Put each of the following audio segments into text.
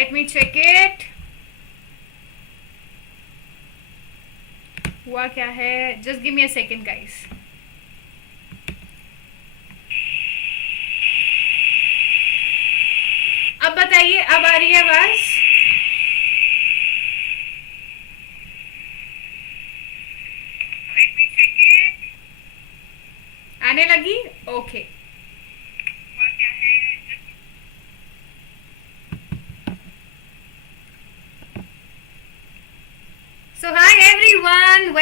Let me check it. हुआ क्या है? Just give me a second, guys. अब बताइए, अब आ रही है आवाज? आने लगी? Okay. So hi everyone,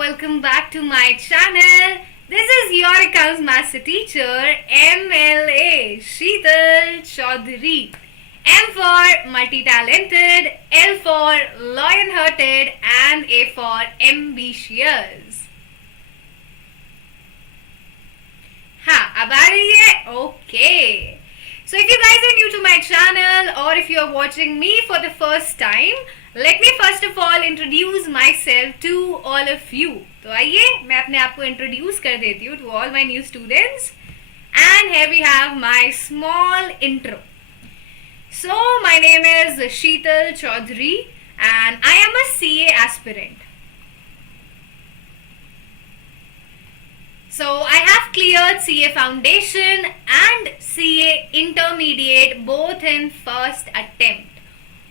welcome back to my channel. This is your accounts master teacher, MLA Sheetal Choudhary. M for multi-talented, L for lion-hearted, and A for ambitious. हाँ, अब आ रही है? Okay. So if you guys are new to my channel or if you are watching me for the first time, let me first of all introduce myself to all of you. तो आइए मैं अपने आप को introduce कर देती हूँ to all my new students. And here we have my small intro. So my name is Sheetal Choudhary and I am a CA aspirant. So I have cleared CA Foundation and CA Intermediate both in first attempt.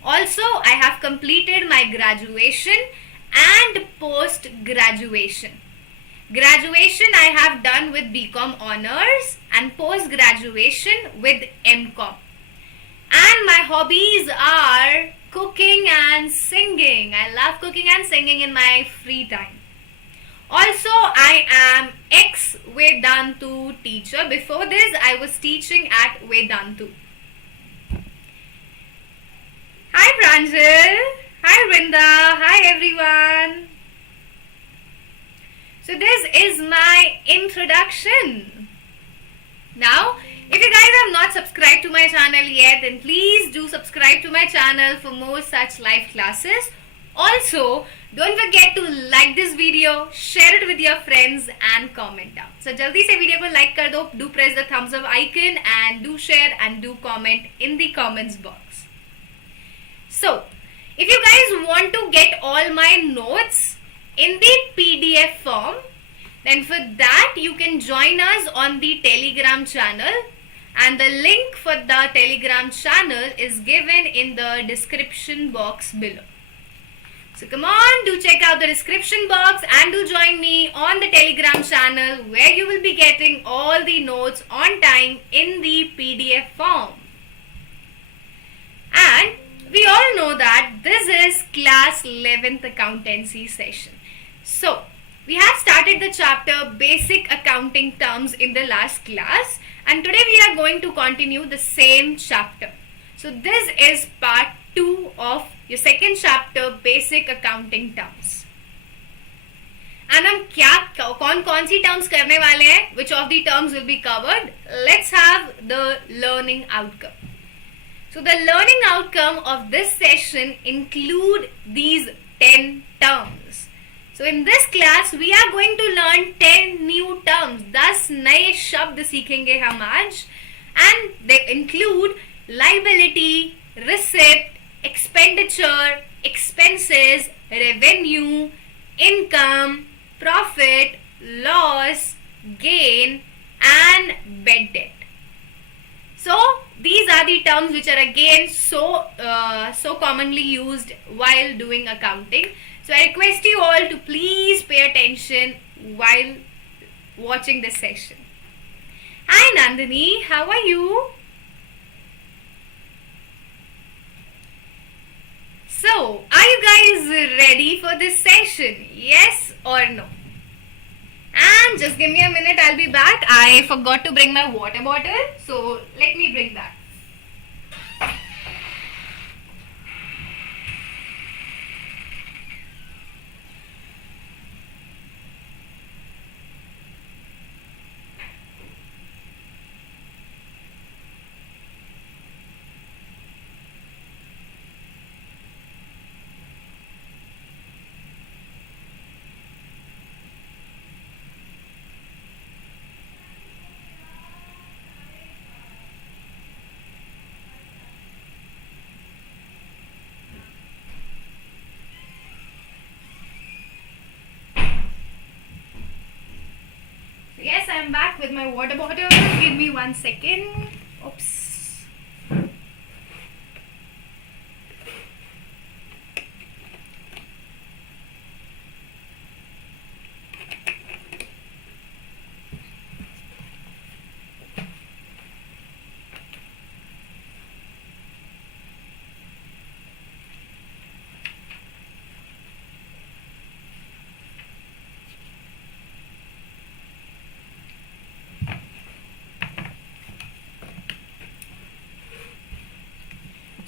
Also, I have completed my graduation and post-graduation. Graduation I have done with BCom Honors and post-graduation with MCom. And my hobbies are cooking and singing. I love cooking and singing in my free time. Also, I am ex-Vedantu teacher. Before this, I was teaching at Vedantu. Hi Pranjal, hi Vrinda, hi everyone. So this is my introduction. Now, if you guys have not subscribed to my channel yet, then please do subscribe to my channel for more such live classes. Also, don't forget to like this video, share it with your friends and comment down. So jaldi se video ko like kar do, do press the thumbs up icon and do share and do comment in the comments box. So, if you guys want to get all my notes in the PDF form, then for that you can join us on the Telegram channel and the link for the Telegram channel is given in the description box below. So come on, do check out the description box and do join me on the Telegram channel where you will be getting all the notes on time in the PDF form. And we all know that this is class 11th accountancy session. So, we have started the chapter basic accounting terms in the last class and today we are going to continue the same chapter. So, this is part 2 of your second chapter basic accounting terms. And हम क्या कौन सी terms करने वाले हैं? Which of the terms will be covered? Let's have the learning outcome. So the learning outcome of this session include these 10 terms. So in this class we are going to learn 10 new terms. 10 नए शब्द सीखेंगे हम आज and they include liability, receipt, expenditure, expenses, revenue, income, profit, loss, gain and bad debt. So these are the terms which are again so commonly used while doing accounting. So I request you all to please pay attention while watching this session. Hi Nandini, how are you? So, are you guys ready for this session? Yes or no? And just give me a minute, I'll be back. I forgot to bring my water bottle, so let me bring that. I'm back with my water bottle. Give me 1 second. Oops.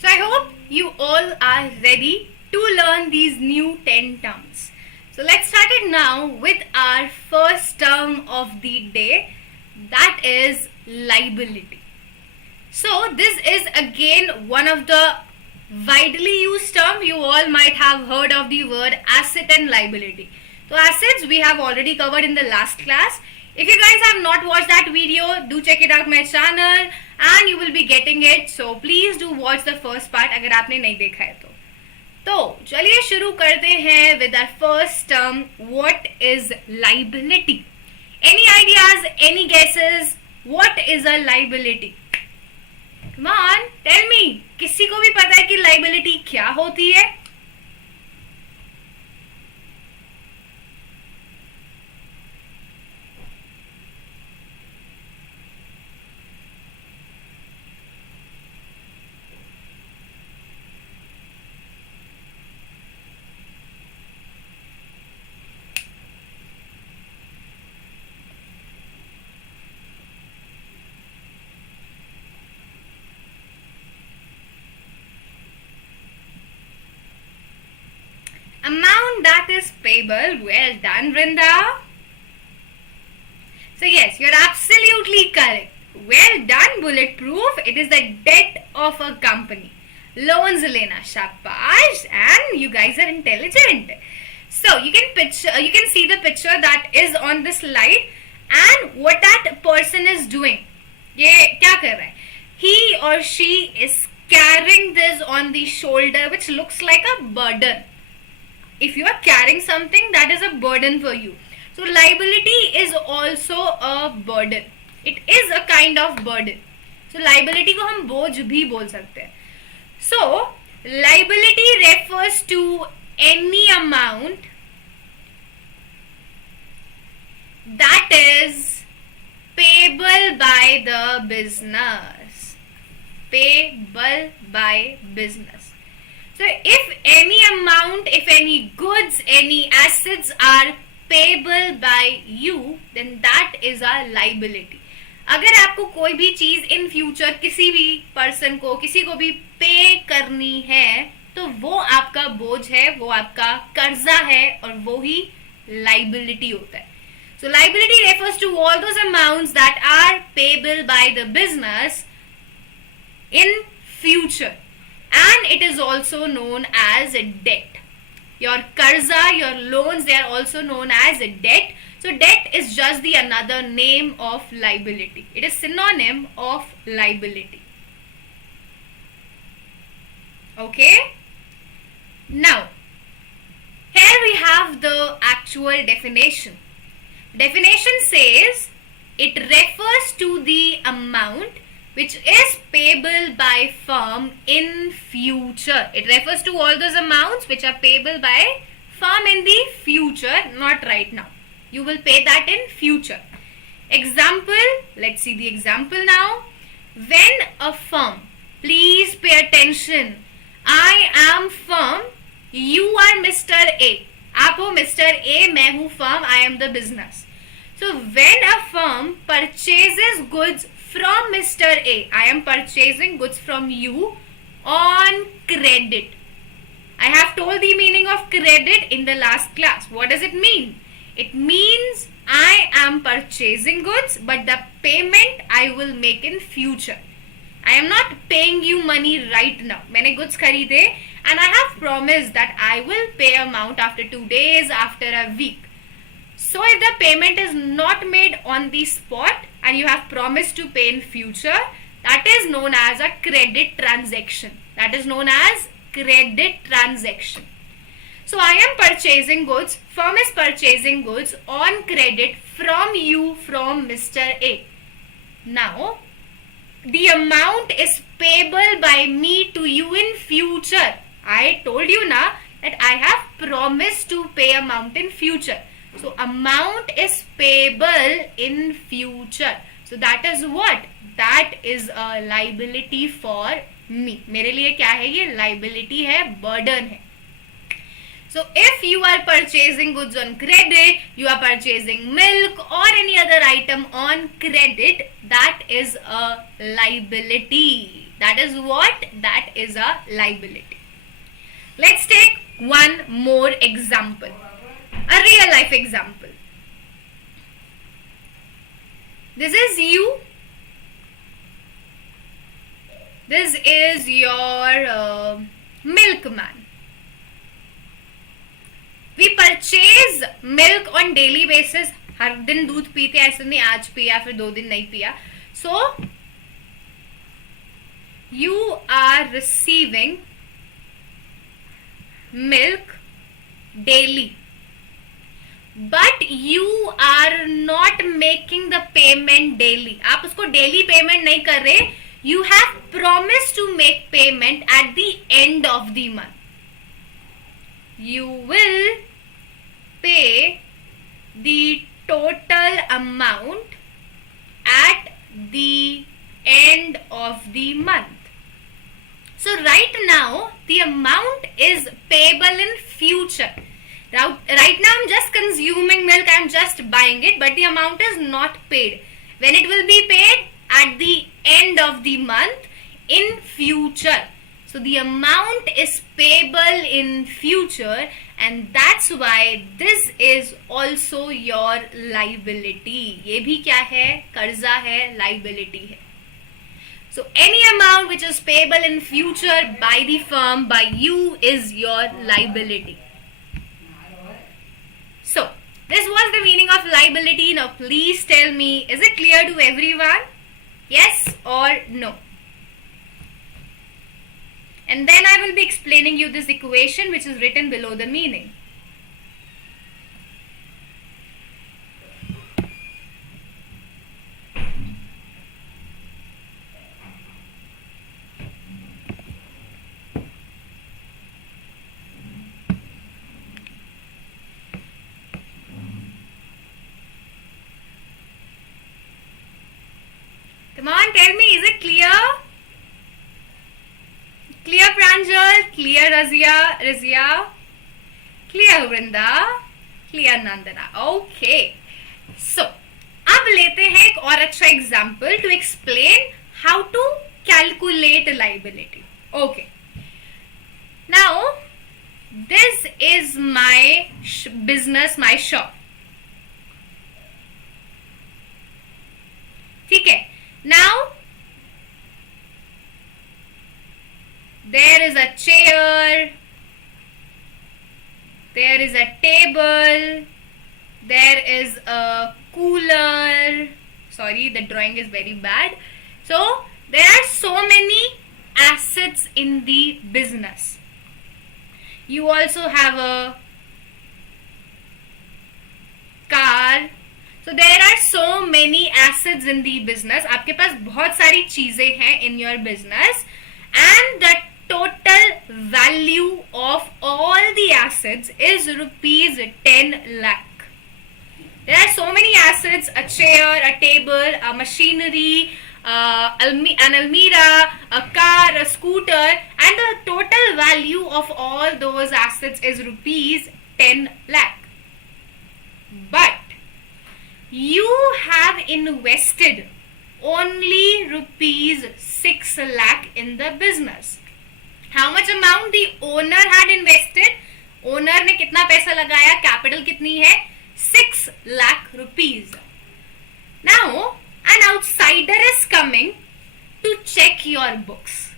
So I hope you all are ready to learn these new 10 terms. So let's start it now with our first term of the day, that is liability. So this is again one of the widely used term. You all might have heard of the word asset and liability. So assets we have already covered in the last class. If you guys have not watched that video, do check it out my channel and you will be getting it. So please do watch the first part अगर आपने नहीं देखा है तो चलिए शुरू करते हैं with our first term. What is liability? Any ideas? Any guesses? What is a liability? Come on, tell me. किसी को भी पता है कि liability क्या होती है? Amount that is payable. Well done, Vrinda. So yes, you're absolutely correct. Well done, bulletproof. It is the debt of a company. Loans lena, shabash, and you guys are intelligent. So you can see the picture that is on the slide, and what that person is doing. ये क्या कर रहा है? He or she is carrying this on the shoulder, which looks like a burden. If you are carrying something, that is a burden for you. So liability is also a burden. It is a kind of burden. So liability को हम बोझ भी बोल सकते हैं. So liability refers to any amount that is payable by the business. Payable by business. So if any amount, if any goods, any assets are payable by you, then that is a liability. अगर आपको कोई भी चीज in future किसी भी person को किसी को भी पे करनी है तो वो आपका बोझ है, वो आपका कर्जा है और वो ही लाइबिलिटी होता है. So liability refers to all those amounts that are payable by the business in future. And it is also known as a debt. Your karza, your loans, they are also known as a debt. So debt is just the another name of liability. It is synonym of liability. Okay? Now, here we have the actual definition. Definition says it refers to the amount which is payable by firm in future. It refers to all those amounts which are payable by firm in the future, not right now. You will pay that in future. Example, let's see the example now. When a firm, please pay attention. I am firm, you are Mr. A. आप हो Mr. A, मैं हूँ firm, I am the business. So when a firm purchases goods from Mr. A, I am purchasing goods from you on credit. I have told the meaning of credit in the last class. What does it mean? It means I am purchasing goods, but the payment I will make in future. I am not paying you money right now. मैंने goods खरीदे and I have promised that I will pay amount after 2 days, after a week. So if the payment is not made on the spot and you have promised to pay in future, that is known as a credit transaction. That is known as credit transaction. So I am purchasing goods, firm is purchasing goods on credit from you, from Mr. A. Now, the amount is payable by me to you in future. I told you na that I have promised to pay amount in future. So amount is payable in future. So that is what? That is a liability for me. मेरे लिए क्या है ये? Liability है, burden है. So if you are purchasing goods on credit, you are purchasing milk or any other item on credit, that is a liability. That is what? That is a liability. Let's take one more example. A real life example. This is you. This is your milkman. We purchase milk on daily basis. हर दिन दूध पीते हैं, ऐसे नहीं आज पिया फिर 2 दिन नहीं पिया. So you are receiving milk daily, but you are not making the payment daily. आप उसको daily payment नहीं कर रहे. You have promised to make payment at the end of the month. You will pay the total amount at the end of the month. So right now the amount is payable in future. Right now I'm just consuming milk, I'm just buying it, but the amount is not paid. When it will be paid? At the end of the month in future. So the amount is payable in future, and that's why this is also your liability. ये भी क्या है? कर्जा है, liability है. So any amount which is payable in future by the firm, by you, is your liability. So this was the meaning of liability. Now please tell me, is it clear to everyone? Yes or no? And then I will be explaining you this equation which is written below the meaning. Come on, tell me, is it clear? Clear Pranjal? Clear Razia? Clear Vrinda? Clear Nandana? Okay. So, अब लेते हैं एक और अच्छा example to explain how to calculate liability. Okay. Now, this is my business, my shop. ठीक है. Now, there is a chair, there is a table, there is a cooler. Sorry, the drawing is very bad. So, there are so many assets in the business. You also have a car. So there are so many assets in the business. आपके पास बहुत सारी चीजें हैं in your business, and the total value of all the assets is rupees 10 lakh. There are so many assets: a chair, a table, a machinery, an almirah, a car, a scooter, and the total value of all those assets is rupees 10 lakh. But you have invested only rupees 6 lakh in the business. How much amount the owner had invested? Owner ने कितना पैसा लगाया? Capital कितनी है? 6 lakh rupees. Now, an outsider is coming to check your books.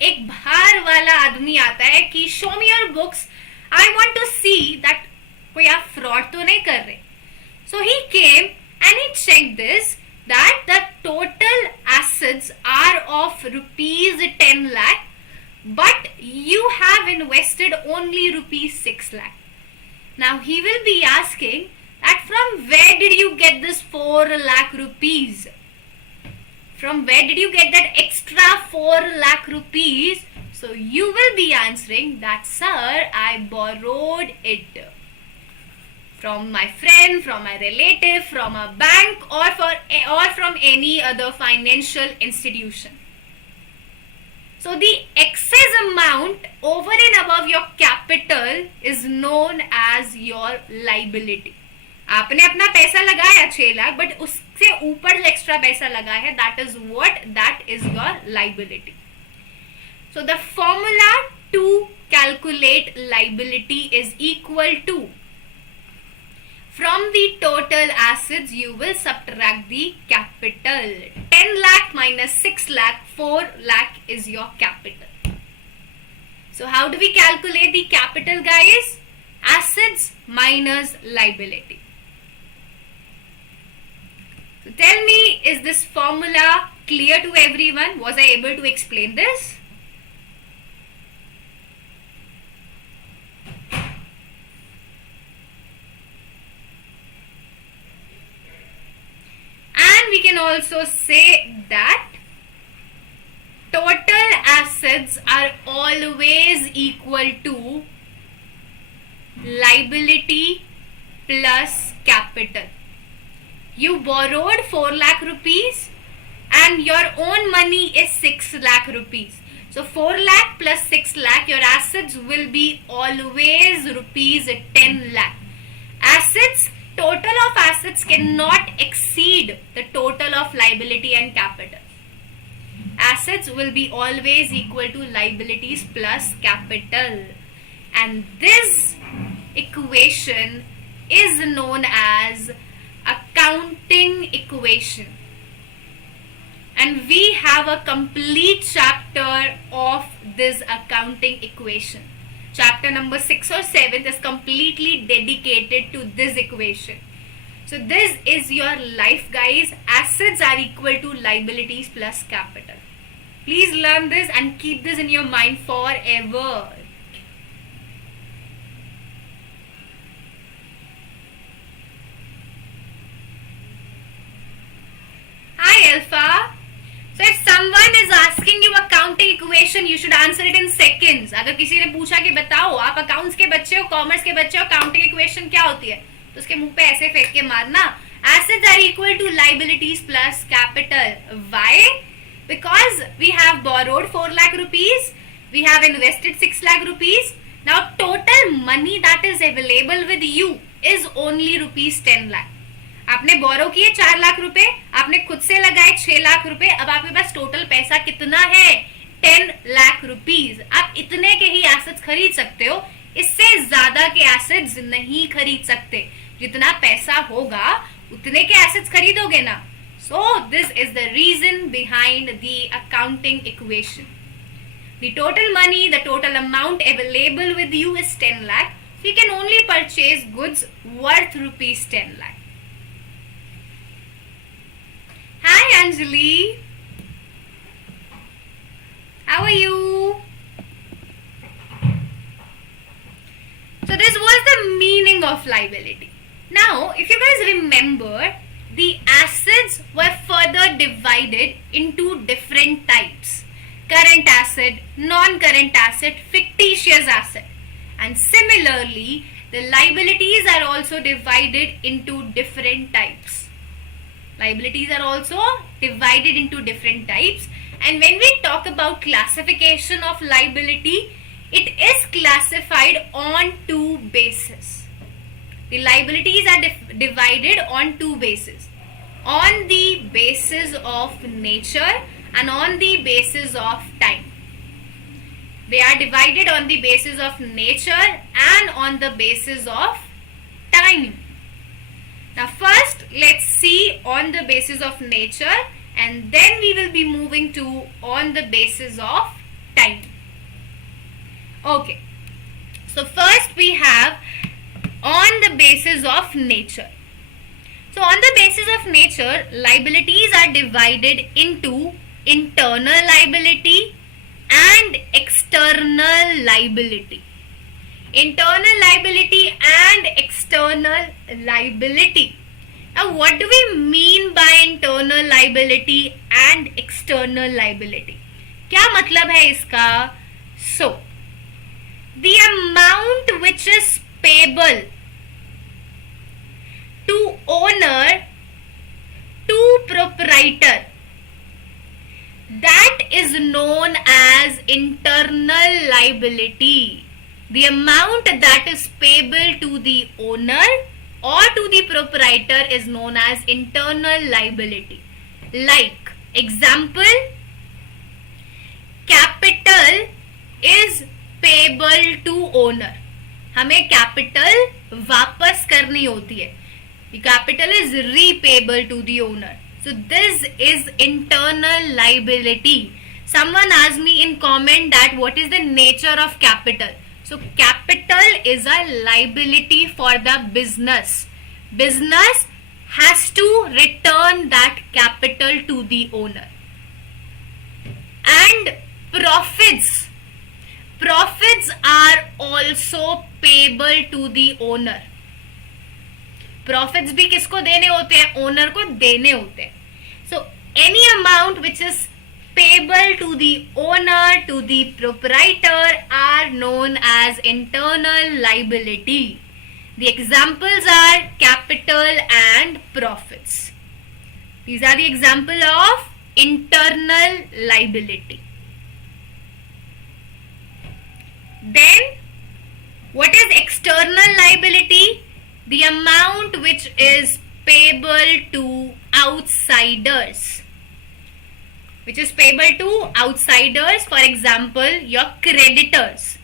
एक बाहर वाला आदमी आता है कि show me your books. I want to see that कोई आप fraud तो नहीं कर रहे. So he came and he checked this, that the total assets are of rupees 10 lakh, but you have invested only rupees 6 lakh. Now he will be asking that from where did you get this 4 lakh rupees? From where did you get that extra 4 lakh rupees? So you will be answering that, sir, I borrowed it from my friend, from my relative, from a bank, or from any other financial institution. So the excess amount over and above your capital is known as your liability. आपने अपना पैसा लगाया 6 lakh, but उससे ऊपर extra पैसा लगा है, that is your liability. So the formula to calculate liability is equal to, from the total assets you will subtract the capital. 10 lakh minus 6 lakh, 4 lakh is your capital. So how do we calculate the capital, guys? Assets minus liability. So tell me, is this formula clear to everyone? Was I able to explain this? And we can also say that total assets are always equal to liability plus capital. You borrowed 4 lakh rupees and your own money is 6 lakh rupees. So 4 lakh plus 6 lakh, your assets will be always rupees 10 lakh. Total of assets cannot exceed the total of liability and capital. Assets will be always equal to liabilities plus capital. And this equation is known as accounting equation. And we have a complete chapter of this accounting equation. Chapter number 6 or 7 is completely dedicated to this equation. So this is your life, guys. Assets are equal to liabilities plus capital. Please learn this and keep this in your mind forever. Hi Alpha. So if someone is asking you accounting equation, you should answer it in seconds. अगर किसी ने पूछा कि बताओ आप accounts के बच्चे हो, कॉमर्स के बच्चे हो, अकाउंटिंग इक्वेशन क्या होती है, तो उसके मुंह पे ऐसे फेंक के मारना, assets are equal to liabilities plus capital. Why? Because we have borrowed 4 lakh rupees, we have invested 6 lakh rupees. Now total money that is available with you is only rupees 10 lakh. आपने बोरो किए 4 लाख रुपए, आपने खुद से लगाए 6 लाख रुपए, अब आपके पास टोटल पैसा कितना है? 10 लाख रुपीस. आप इतने के ही एसेट्स खरीद सकते हो, इससे ज्यादा के एसेट्स नहीं खरीद सकते. जितना पैसा होगा उतने के एसेट्स खरीदोगे ना. So this is the reason behind the accounting equation. The total money, the total amount available with you is 10 lakh. So you can only purchase goods worth rupees 10 lakh. Hi Anjali, how are you? So this was the meaning of liability. Now if you guys remember, the assets were further divided into different types: current asset, non-current asset, fictitious asset. And similarly, the liabilities are also divided into different types. Liabilities are also divided into different types, and when we talk about classification of liability, it is classified on two bases. The liabilities are divided on two bases: on the basis of nature and on the basis of time. They are divided on the basis of nature and on the basis of time. Now first let's see on the basis of nature, and then we will be moving to on the basis of time. Okay, so first we have on the basis of nature. So on the basis of nature, liabilities are divided into internal liability and external liability. Internal liability and external liability. Now, what do we mean by internal liability and external liability? क्या मतलब है इसका? So, the amount which is payable to owner to proprietor, that is known as internal liability. The amount that is payable to the owner or to the proprietor is known as internal liability. Like, example, capital is payable to owner. हमें capital वापस करनी होती है. The capital is repayable to the owner. So this is internal liability. Someone asked me in comment that what is the nature of capital. So capital is a liability for the business. Business has to return that capital to the owner. And profits are also payable to the owner. Profits भी किसको देने होते हैं? Owner को देने होते हैं. So any amount which is payable to the owner, to the proprietor, are known as internal liability. The examples are capital and profits. These are the example of internal liability. Then, what is external liability? The amount which is payable to outsiders. Which is payable to outsiders, for example, your creditors.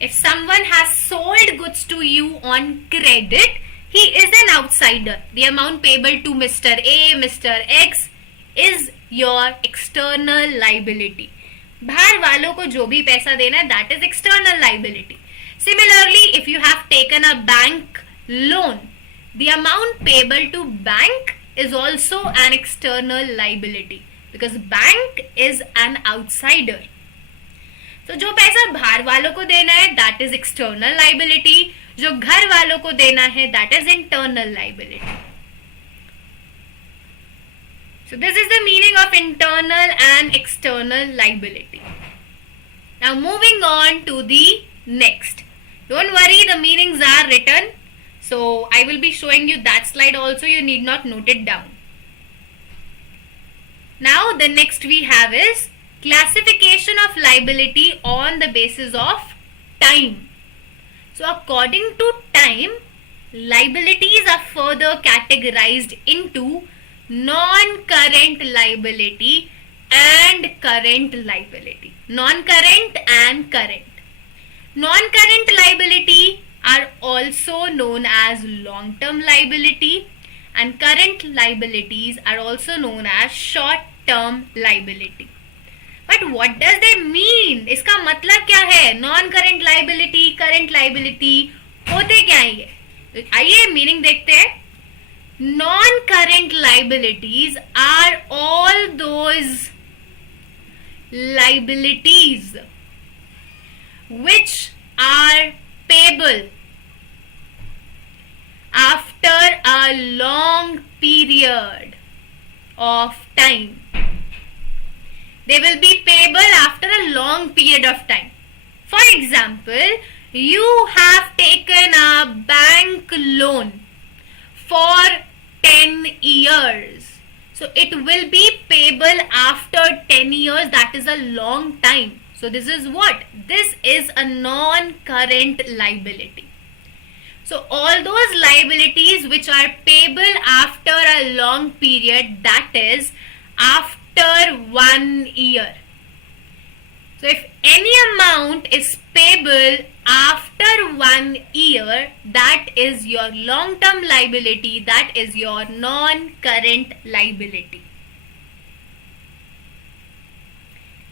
If someone has sold goods to you on credit, he is an outsider. The amount payable to Mr. A, Mr. X is your external liability. बाहर वालों को जो भी पैसा देना है, that is external liability. Similarly, if you have taken a bank loan, the amount payable to bank is also an external liability because bank is an outsider. So जो पैसा बाहर वालों को देना है, that is external liability. जो घर वालों को देना है, that is internal liability. So this is the meaning of internal and external liability. Now moving on to the next. Don't worry, the meanings are written. So I will be showing you that slide also. You need not note it down. Now the next we have is classification of liability on the basis of time. So according to time, liabilities are further categorized into non-current liability and current liability. Non-current and current. Non-current liability are also known as long-term liability and current liabilities are also known as short-term liability. But what does they mean? इसका मतलब क्या है? Non-current liability, current liability होते क्या है ये? आइए meaning देखते हैं. Non-current liabilities are all those liabilities which are payable after a long period of time. They will be payable after a long period of time. For example, you have taken a bank loan for 10 years. So it will be payable after 10 years. That is a long time. So this is what? This is a non-current liability. So all those liabilities which are payable after a long period, that is after 1 year. So if any amount is payable after 1 year, that is your long-term liability, that is your non-current liability.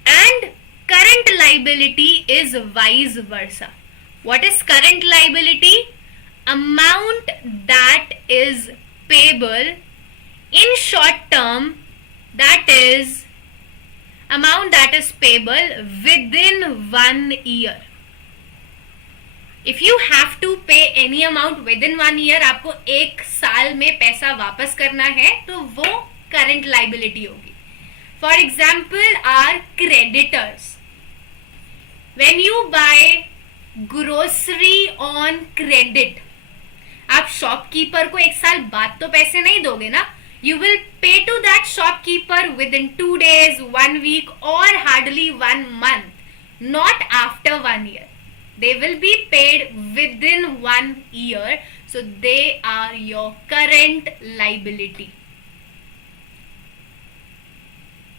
And current liability is vice versa. What is current liability? Amount that is payable in short term, that is amount that is payable within 1 year. If you have to pay any amount within 1 year, आपको 1 साल में पैसा वापस करना है, तो वो current liability होगी. For example, our creditors. When you buy grocery on credit, आप शॉपकीपर को 1 साल बाद तो पैसे नहीं दोगे ना. You will pay to that shopkeeper within 2 days, 1 week or hardly 1 month, not after 1 year. They will be paid within 1 year, so they are your current liability.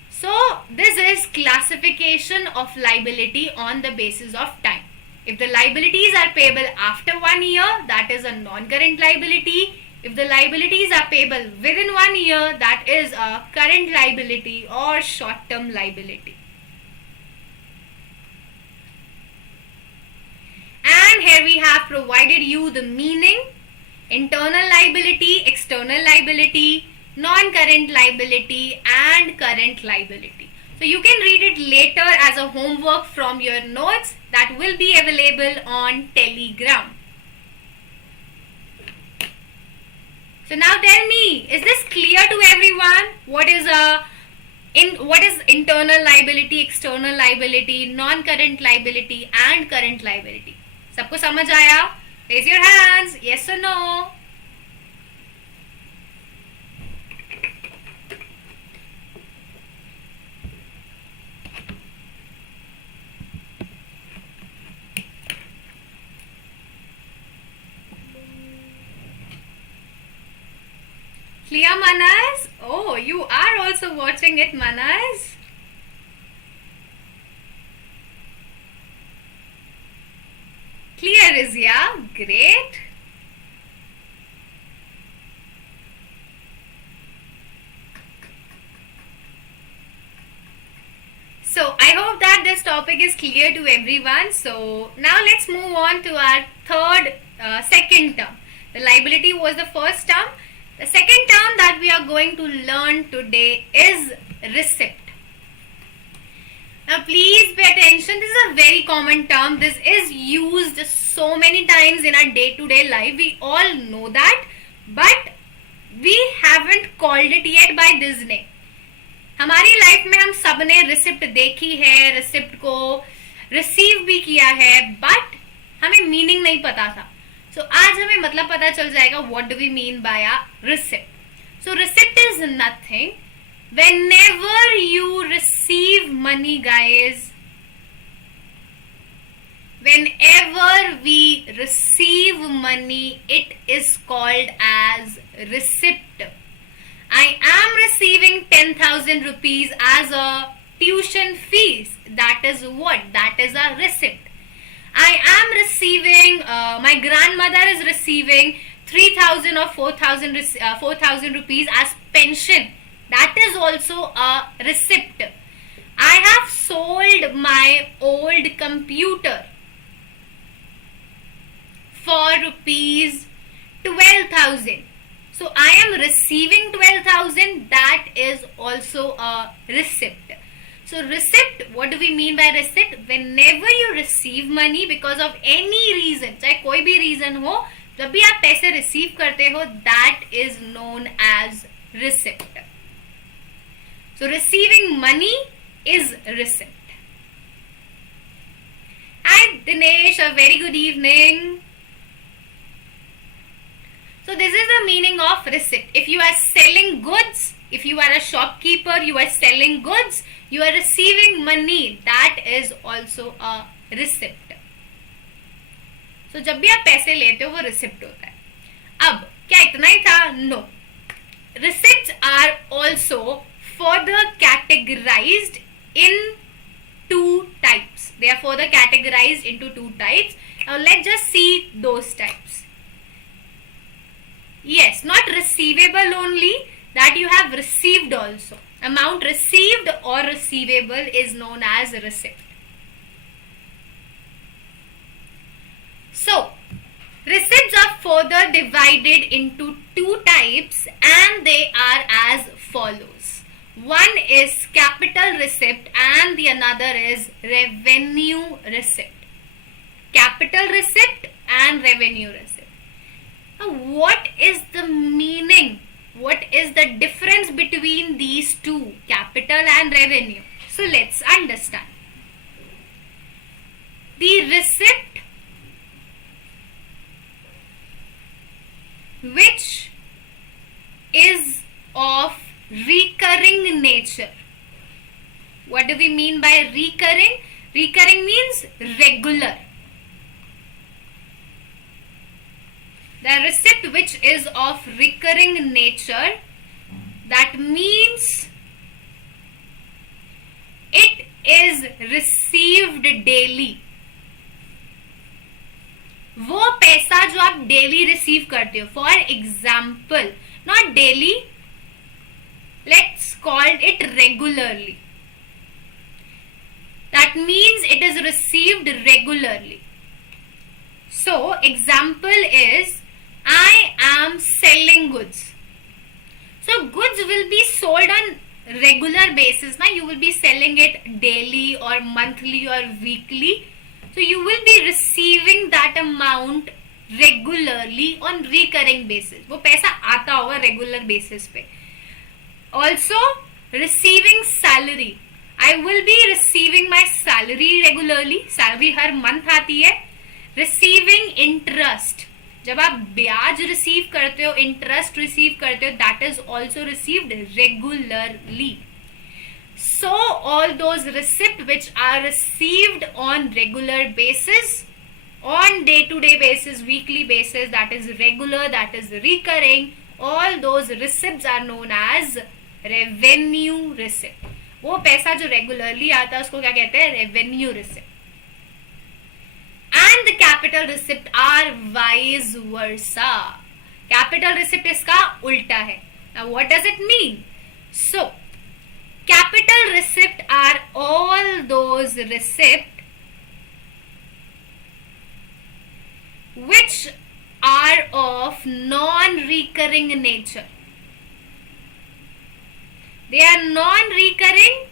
So this is classification of liability on the basis of time. If the liabilities are payable after 1 year, that is a non-current liability. If the liabilities are payable within 1 year, that is a current liability or short-term liability. And here we have provided you the meaning: internal liability, external liability, non-current liability, and current liability. So you can read it later as a homework from your notes that will be available on Telegram. So now tell me, is this clear to everyone? What is internal liability, external liability, non-current liability, and current liability? सबको समझ आया? Raise your hands. Yes or no? Clear, Manas? Oh, you are also watching it, Manas. Clear, Rizia. Great. So I hope that this topic is clear to everyone. So now let's move on to our second term. The liability was the first term. The second term that we are going to learn today is receipt. Now please pay attention. This is a very common term. This is used so many times in our day-to-day life. We all know that, but we haven't called it yet by this name. हमारी life में हम सब ने receipt देखी है, receipt को receive भी किया है, बट हमें मीनिंग नहीं पता था. So आज हमें मतलब पता चल जाएगा what do we mean by a receipt. So receipt is nothing. Whenever you receive money, guys, whenever we receive money, it is called as receipt. I am receiving 10,000 rupees as a tuition fees. That is what? That is a receipt. I am receiving, my grandmother is receiving 3,000 or 4,000 rupees as pension. That is also a receipt. I have sold my old computer for rupees 12,000. So I am receiving 12,000. That is also a receipt. So receipt, what do we mean by receipt? Whenever you receive money because of any reason, चाहे कोई भी reason हो, जब भी आप पैसे receive करते हो, that is known as receipt. So receiving money is receipt. Hi Dinesh, a very good evening. So this is the meaning of receipt. If you are selling goods, if you are a shopkeeper, you are selling goods, you are receiving money, that is also a receipt. So जब भी आप पैसे लेते हो वो receipt होता है. अब क्या इतना ही था? No. Receipts are also further categorized in two types. They are further categorized into two types. Now let's just see those types. Yes, not receivable only, that you have received also. Amount received or receivable is known as receipt. So, receipts are further divided into two types and they are as follows. One is capital receipt and the another is revenue receipt. Capital receipt and revenue receipt. Now, what is the meaning? What is the difference between these two, capital and revenue? So let's understand. The receipt which is of recurring nature. What do we mean by recurring? Recurring means regular. The receipt which is of recurring nature, that means it is received daily. वो पैसा जो आप daily receive करते हो, for example, not daily, let's call it regularly. That means it is received regularly. So, example is, I am selling goods. So, goods will be sold on regular basis. Now, you will be selling it daily or monthly or weekly. So, you will be receiving that amount regularly on recurring basis. वो पैसा आता होगा regular basis पे. Also, receiving salary. I will be receiving my salary regularly. Salary her month आती है. Receiving interest. जब आप ब्याज receive करते हो, interest receive करते हो, that is also received regularly. So, all those receipts which are received on regular basis, on day-to-day basis, weekly basis, that is regular, that is recurring, all those receipts are known as revenue receipt. वो पैसा जो regularly आता है उसको क्या कहते हैं? Revenue receipt. And the capital receipt are vice versa. Capital receipt इसका उल्टा है. Now what does it mean? So, capital receipt are all those receipts which are of non-recurring nature. They are non-recurring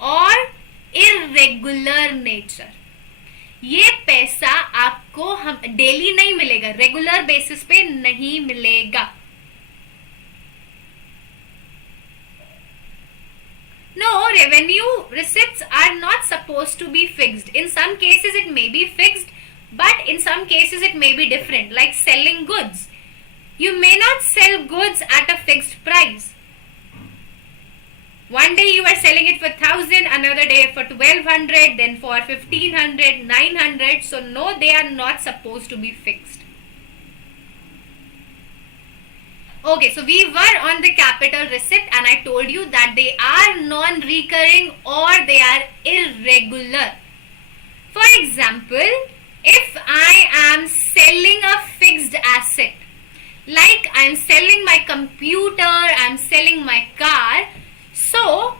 or irregular nature. ये पैसा आपको हम daily नहीं मिलेगा, regular basis पे नहीं मिलेगा. No, revenue receipts are not supposed to be fixed. In some cases it may be fixed, but in some cases it may be different. Like selling goods, you may not sell goods at a fixed price. One day you are selling it for 1,000, another day for 1,200, then for 1,500, 900. So no, they are not supposed to be fixed. Okay, so we were on the capital receipt and I told you that they are non-recurring or they are irregular. For example, if I am selling a fixed asset, like I am selling my computer, I am selling my car, so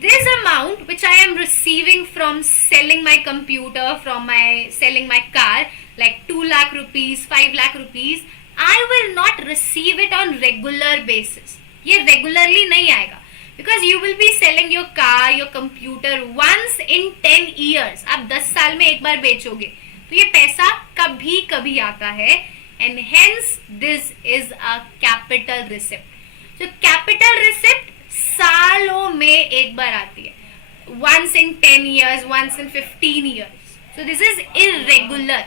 this amount which I am receiving from selling my computer, from selling my car, like 2 lakh rupees, 5 lakh rupees, I will not receive it on regular basis. ये regularly नहीं आएगा. Because you will be selling your car, your computer once in 10 years. आप 10 साल में एक बार बेचोगे. तो ये पैसा कभी कभी आता है. And hence this is a capital receipt. So capital receipt सालों में एक बार आती है. Once in 10 years, once in 15 years. So this is irregular.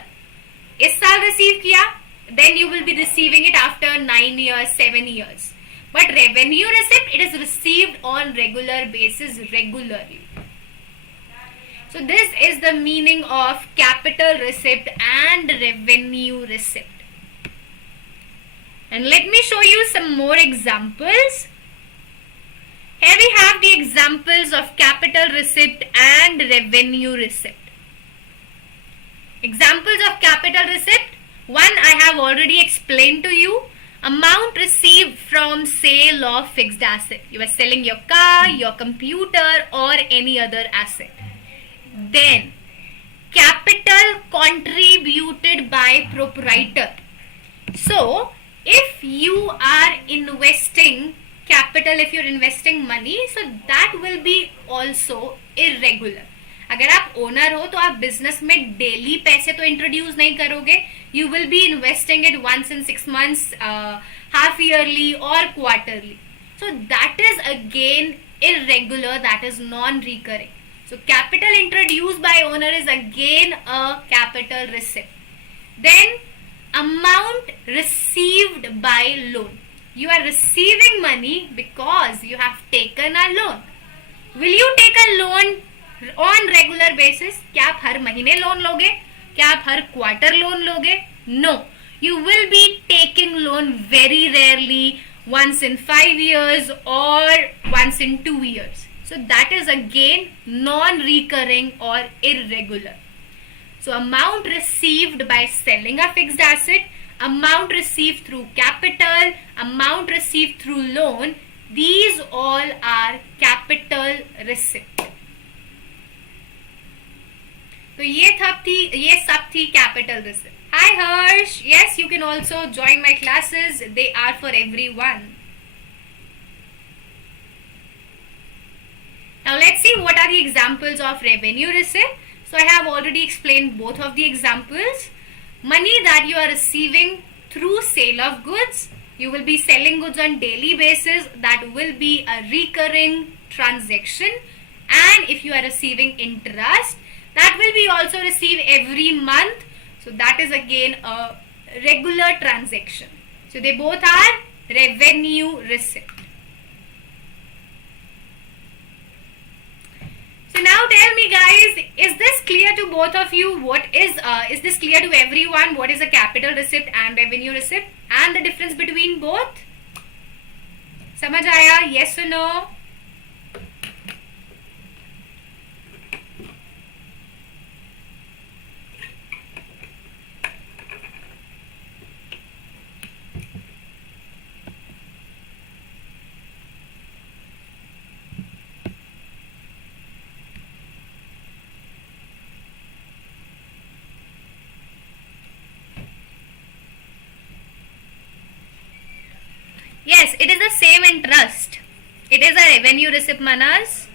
इस साल receive किया, then you will be receiving it after 9 years, 7 years. But revenue receipt, it is received on regular basis regularly. So this is the meaning of capital receipt and revenue receipt. And let me show you some more examples. Here we have the examples of capital receipt and revenue receipt. Examples of capital receipt. One I have already explained to you. Amount received from sale of fixed asset. You are selling your car, your computer or any other asset. Then capital contributed by proprietor. So if you are investing capital, if you're investing money, so that will be also irregular. अगर आप owner हो तो आप business में daily पैसे तो introduce नहीं करोगे. You will be investing it once in 6 months, half yearly or quarterly. So that is again irregular, that is non-recurring. So capital introduced by owner is again a capital receipt. Then amount received by loan. You are receiving money because you have taken a loan. Will you take a loan on regular basis? क्या आप हर महीने loan लोगे? क्या आप हर quarter loan लोगे? No. You will be taking loan very rarely, once in 5 years or once in 2 years. So that is again non-recurring or irregular. So amount received by selling a fixed asset, amount received through capital, amount received through loan, these all are capital receipt. तो ये सब थी capital receipt. Hi Harsh, yes, you can also join my classes, they are for everyone. Now let's see what are the examples of revenue receipt. So I have already explained both of the examples. Money that you are receiving through sale of goods. You will be selling goods on daily basis. That will be a recurring transaction. And if you are receiving interest, that will be also received every month. So that is again a regular transaction. So they both are revenue receipt. So now tell me guys, is this clear to both of you? What is this clear to everyone? What is a capital receipt and revenue receipt and the difference between both? समझ आया? Yes or no? Yes, it is the same interest. It is a revenue receipt, Manas.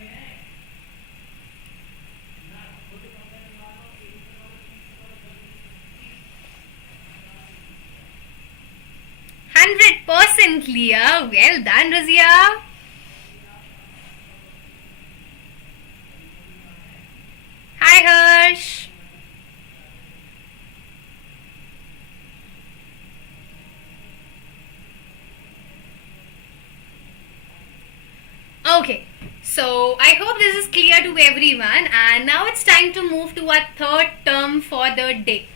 %100% clear. Well done, Razia. Hi, Harsh. Okay, so I hope this is clear to everyone and now it's time to move to our third term for the day.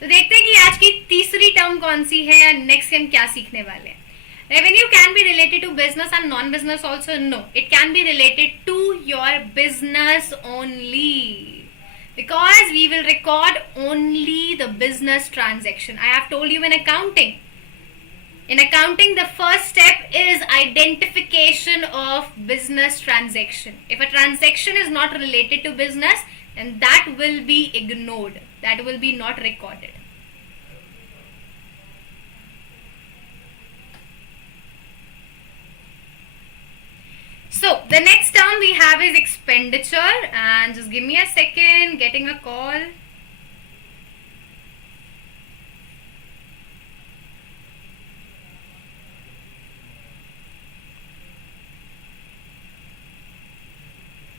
तो देखते हैं कि आज की तीसरी term कौन सी है या नेक्स्ट हम क्या सीखने वाले हैं. Revenue can be related to business and non-business also. No, it can be related to your business only because we will record only the business transaction. I have told you in accounting. In accounting, the first step is identification of business transaction. If a transaction is not related to business, then that will be ignored. That will be not recorded. So, the next term we have is expenditure. And just give me a second, getting a call.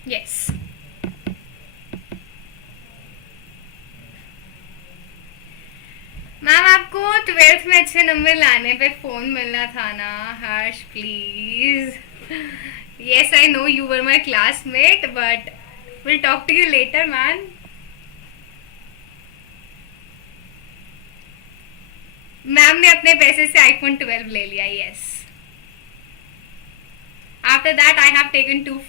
Yes. Ma'am आपको 12th में अच्छे number लाने पे phone मिलना था ना. हर्ष please. Yes, I know you were my classmate, but we'll talk to you later, man. Ma'am ने अपने पैसे से iPhone 12 ले लिया. Yes. After that, I have taken two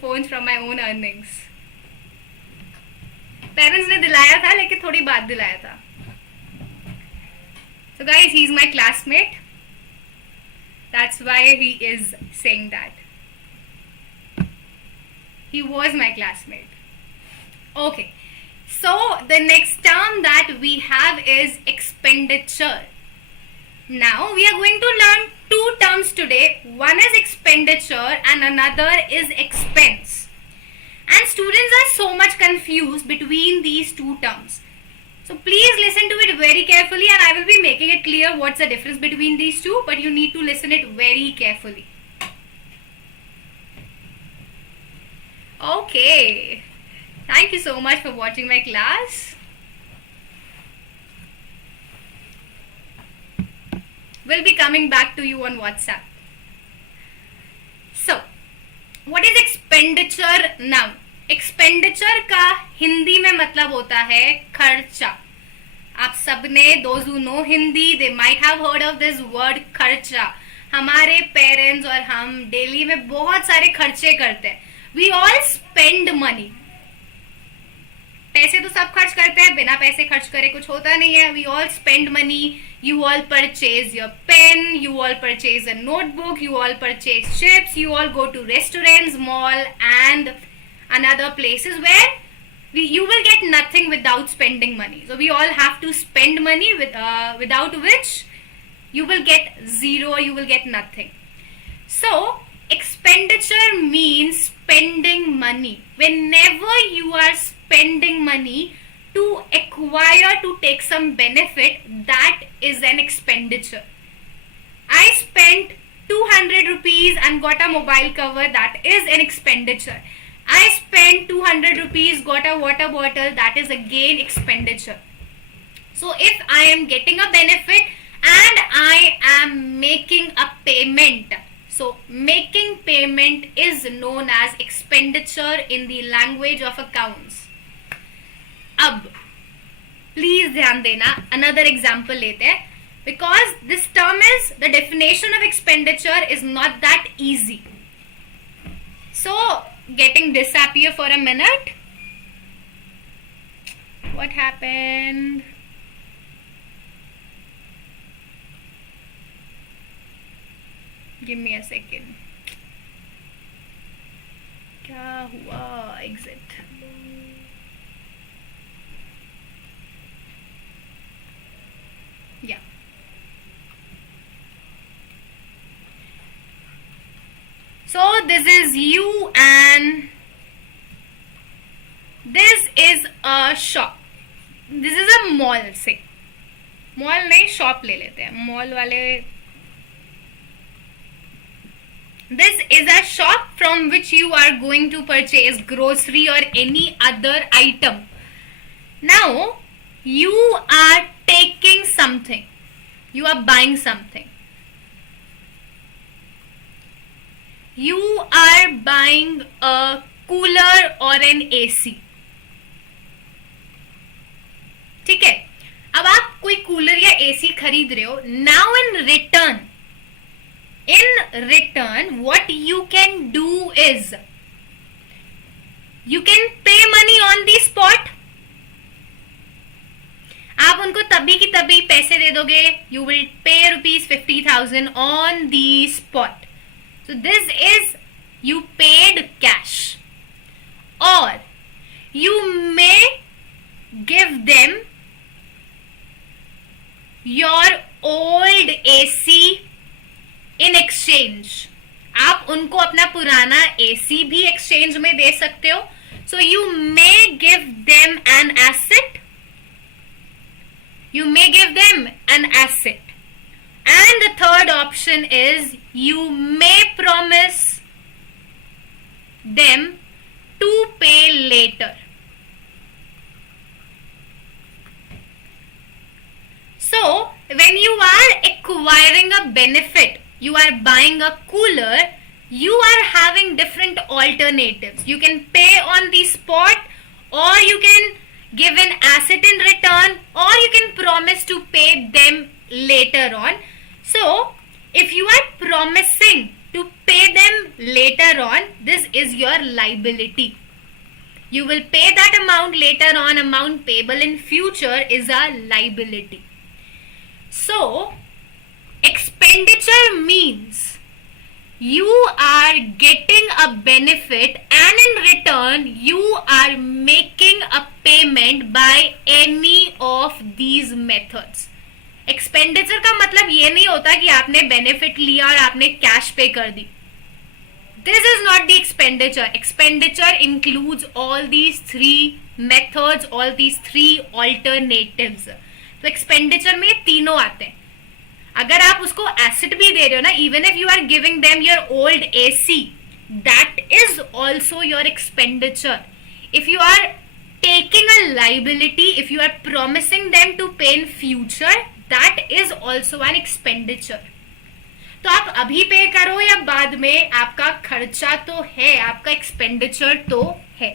phones from my own earnings. Parents ने दिलाया था लेकिन थोड़ी बाद दिलाया था. So guys, he's my classmate. That's why he is saying that. He was my classmate. Okay. So the next term that we have is expenditure. Now we are going to learn two terms today. One is expenditure and another is expense. confused between these two terms. So please listen to it very carefully, and I will be making it clear what's the difference between these two, but you need to listen it very carefully. Okay. Thank you so much for watching my class. We'll be coming back to you on WhatsApp. So, what is expenditure now? Expenditure का हिंदी में मतलब होता है खर्चा. आप सबने, those who know Hindi, they might have heard of this word खर्चा. हमारे पेरेंट्स और हम डेली में बहुत सारे खर्चे करते हैं. We all spend money. पैसे तो सब खर्च करते हैं, बिना पैसे खर्च करे कुछ होता नहीं है. We all spend money. You all purchase your pen, you all purchase a notebook, you all purchase chips, you all go to restaurants, mall and another places where you will get nothing without spending money. So we all have to spend money without which you will get zero, you will get nothing. So expenditure means spending money. Whenever you are spending money to acquire, to take some benefit, that is an expenditure. I spent 200 rupees and got a mobile cover, that is an expenditure. I spent 200 rupees, got a water bottle, that is again expenditure. So if I am getting a benefit and I am making a payment, so making payment is known as expenditure in the language of accounts. अब please ध्यान देना, another example लेते हैं, because this term is, the definition of expenditure is not that easy. So getting disappear for a minute. What happened? Give me a second. क्या हुआ? Exit. Yeah. So this is you and this is a shop. This is a mall से. Mall नहीं, shop ले लेते हैं. Mall वाले. This is a shop from which you are going to purchase grocery or any other item. Now you are taking something. You are buying something. You are buying a cooler or an AC. ठीक है, अब आप कोई cooler या AC खरीद रहे हो. Now in return what you can do is you can pay money on the spot. आप उनको तभी की तभी पैसे दे दोगे. You will pay rupees 50,000 on the spot. So this is, you paid cash. Or you may give them your old AC in exchange. आप उनको अपना पुराना AC भी exchange में दे सकते हो. So you may give them an asset. You may give them an asset. And the third option is you may promise them to pay later. So when you are acquiring a benefit, you are buying a cooler, you are having different alternatives. You can pay on the spot, or you can give an asset in return, or you can promise to pay them later on. So if you are promising to pay them later on, this is your liability. You will pay that amount later on. Amount payable in future is a liability. So expenditure means you are getting a benefit and in return you are making a payment by any of these methods. Expenditure का मतलब ये नहीं होता कि आपने benefit लिया और आपने कैश पे कर दी. This is not the expenditure. Expenditure includes all these three methods, all these three alternatives. तो expenditure में तीनों आते हैं. अगर आप उसको asset भी दे रहे हो ना, even if you are giving them your old AC, that is also your expenditure. If you are taking a liability, if you are promising them to pay in future, that is also an expenditure. तो आप अभी पे करो या बाद में, आपका खर्चा तो है, आपका एक्सपेंडिचर तो है.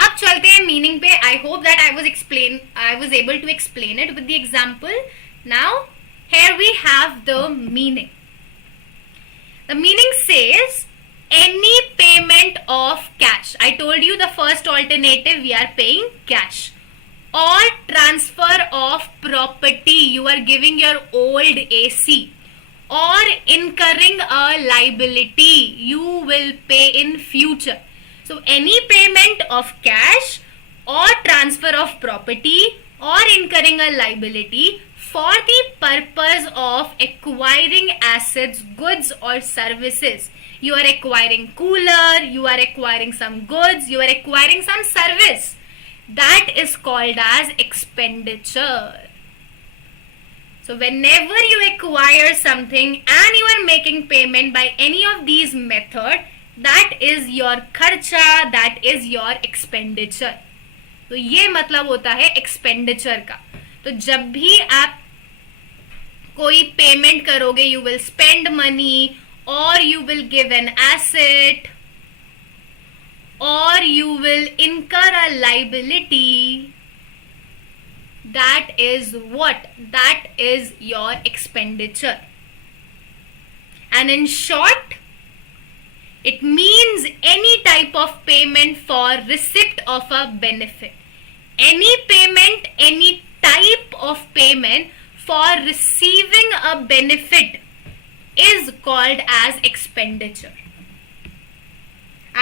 अब चलते हैं मीनिंग पे. I hope that I was able to explain it with the example. Now here we have the meaning. The meaning says any payment of cash. I told you the first alternative, we are paying cash. Or transfer of property, you are giving your old AC. Or incurring a liability, you will pay in future. So any payment of cash or transfer of property or incurring a liability for the purpose of acquiring assets, goods or services. You are acquiring cooler, you are acquiring some goods, you are acquiring some service. That is called as expenditure. So whenever you acquire something and you are making payment by any of these methods, that is your खर्चा, that is your expenditure. तो ये मतलब होता है expenditure का. तो जब भी आप कोई पेमेंट करोगे, you will spend money, or you will give an asset, or you will incur a liability. That is what? That is your expenditure. And in short, it means any type of payment for receipt of a benefit. Any payment, any type of payment for receiving a benefit is called as expenditure.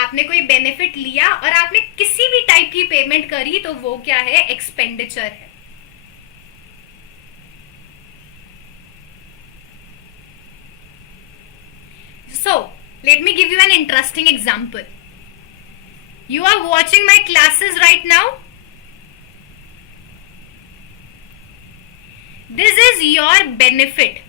आपने कोई benefit लिया और आपने किसी भी type की payment करी, तो वो क्या है? एक्सपेंडिचर है. So let me give you an interesting example. You are watching my classes right now. This is your benefit.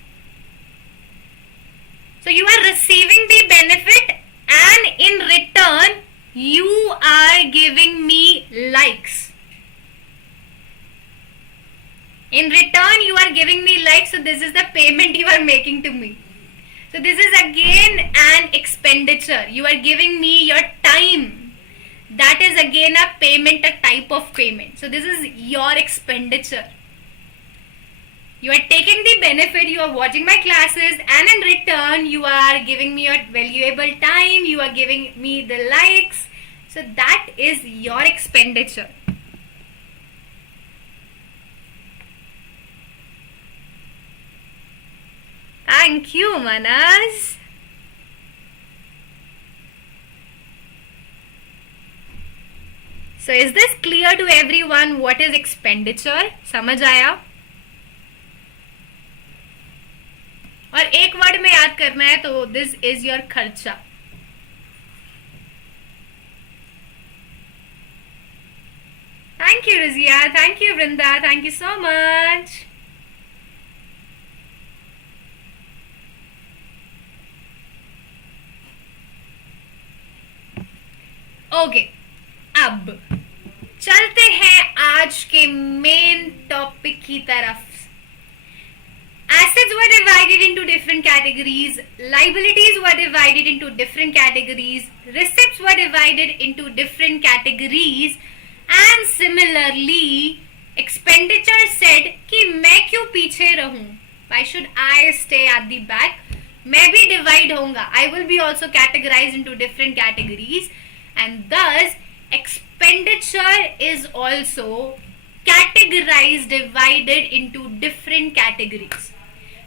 So you are receiving the benefit, and in return you are giving me likes. In return you are giving me likes, so this is the payment you are making to me. So this is again an expenditure. You are giving me your time. That is again a payment, a type of payment. So this is your expenditure. You are taking the benefit, you are watching my classes, and in return you are giving me your valuable time, you are giving me the likes. So that is your expenditure. Thank you, Manas. So is this clear to everyone what is expenditure? समझ आया? और एक word में याद करना है, तो this is your खर्चा. Thank you Razia, thank you Vrinda, thank you so much. Okay, अब चलते हैं आज के मेन टॉपिक की तरफ. Assets were divided into different categories, liabilities were divided into different categories, receipts were divided into different categories, and similarly expenditure said कि मैं क्यों पीछे रहूं? Why should I stay at the back? मैं भी divide होऊंगा. I will be also categorized into different categories, and thus expenditure is also categorized, divided into different categories.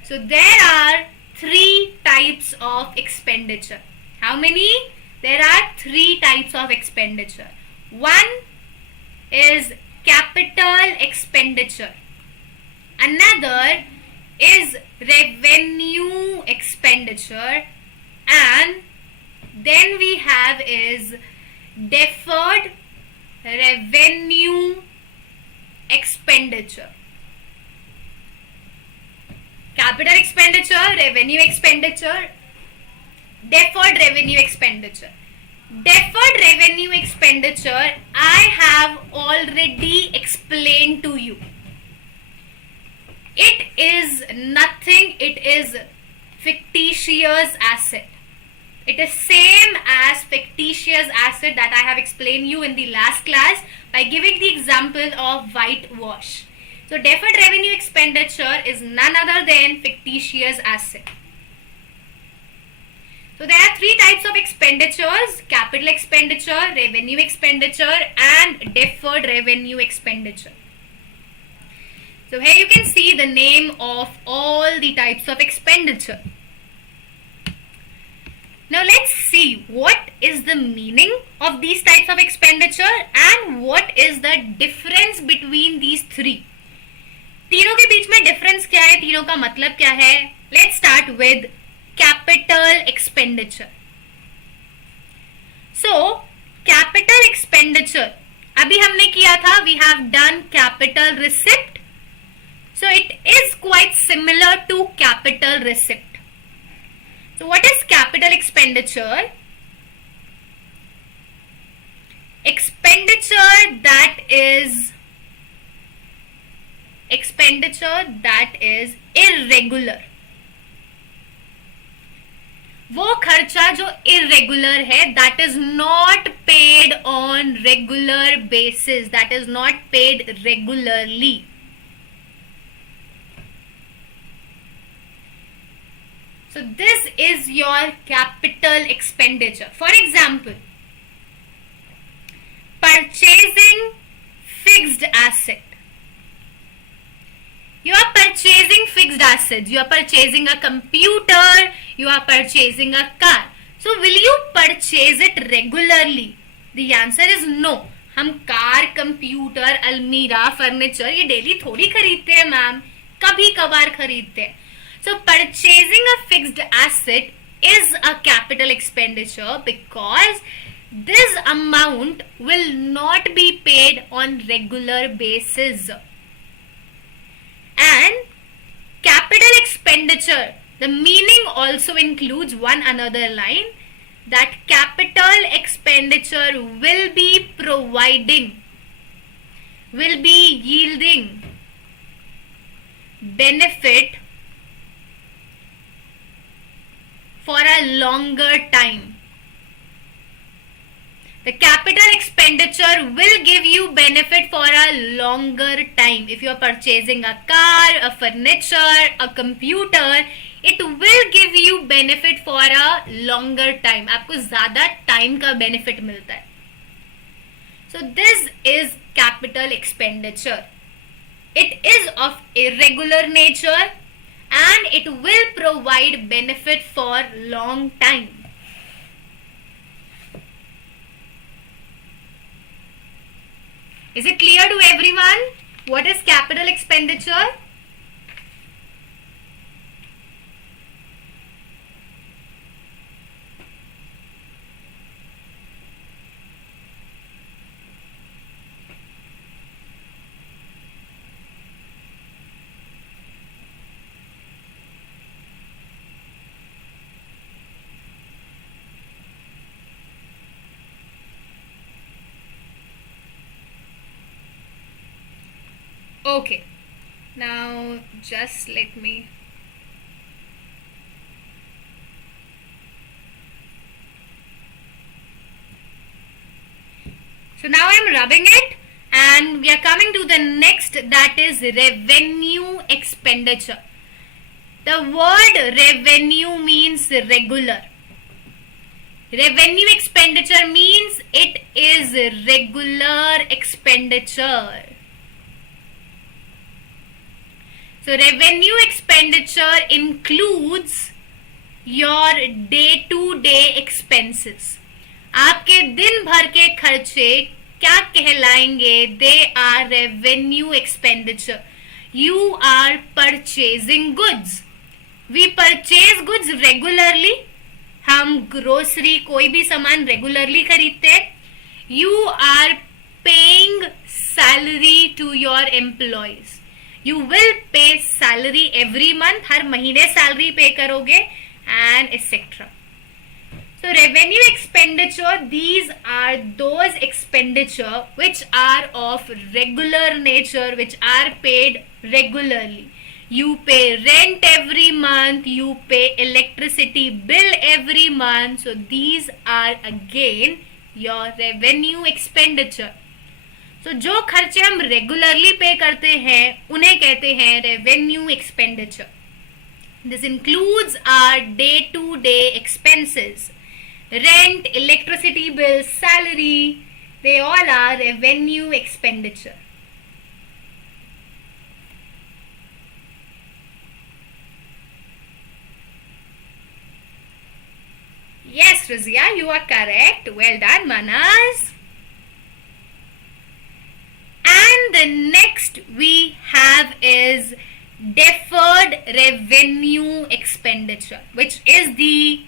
So there are 3 types of expenditure. How many? There are 3 types of expenditure. One is capital expenditure. Another is revenue expenditure. And then we have is deferred revenue expenditure. Capital expenditure, revenue expenditure, deferred revenue expenditure. Deferred revenue expenditure I have already explained to you. It is nothing, it is fictitious asset. It is same as fictitious asset that I have explained you in the last class by giving the example of whitewash. So deferred revenue expenditure is none other than fictitious asset. So there are three types of expenditures: capital expenditure, revenue expenditure, and deferred revenue expenditure. So here you can see the name of all the types of expenditure. Now let's see what is the meaning of these types of expenditure and what is the difference between these three. तीनों के बीच में difference क्या है, तीनों का मतलब क्या है? Let's start with capital expenditure. So capital expenditure अभी हमने किया था, we have done capital receipt. So it is quite similar to capital receipt. So what is capital expenditure? Expenditure that is irregular. वो खर्चा जो irregular है, that is not paid on regular basis, that is not paid regularly. So this is your capital expenditure. For example, purchasing fixed asset. You are purchasing fixed assets. You are purchasing a computer. You are purchasing a car. So will you purchase it regularly? The answer is no. हम car, computer, अलमीरा, furniture ये daily थोड़ी खरीदते हैं ma'am, कभी कभार खरीदते हैं. So purchasing a fixed asset is a capital expenditure because this amount will not be paid on regular basis. And capital expenditure, the meaning also includes one another line, that capital expenditure will be yielding benefit for a longer time. The capital expenditure will give you benefit for a longer time. If you are purchasing a car, a furniture, a computer, it will give you benefit for a longer time. आपको ज़्यादा time का benefit मिलता है. So this is capital expenditure. It is of irregular nature and it will provide benefit for long time. Is it clear to everyone what is capital expenditure? Okay, now just let me so now I am rubbing it and we are coming to the next, that is revenue expenditure. The word revenue means regular. Revenue expenditure means it is regular expenditure. So revenue expenditure includes your day-to-day expenses. आपके दिन भर के खर्चे क्या कहलाएंगे? They are revenue expenditure. You are purchasing goods. We purchase goods regularly. हम grocery कोई भी सामान रेगुलरली खरीदते हैं. You are paying salary to your employees. You will pay salary every month. हर महीने salary pay करोगे and etc. So revenue expenditure, these are those expenditure which are of regular nature, which are paid regularly. You pay rent every month, you pay electricity bill every month. So these are again your revenue expenditure. So जो खर्चे हम regularly पे करते हैं उन्हें कहते हैं revenue expenditure. This includes our day-to-day expenses. Rent, electricity bills, salary, they all are revenue expenditure. Yes, Rizia, you are correct. Well done, Manas. And the next we have is deferred revenue expenditure, which is the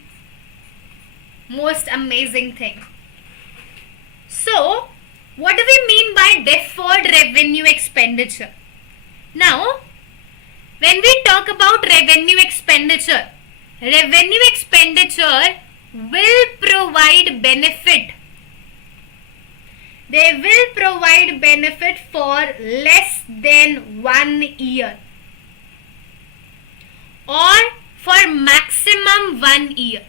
most amazing thing. So, what do we mean by deferred revenue expenditure? Now, when we talk about revenue expenditure will provide benefit. They will provide benefit for less than 1 year or for maximum 1 year.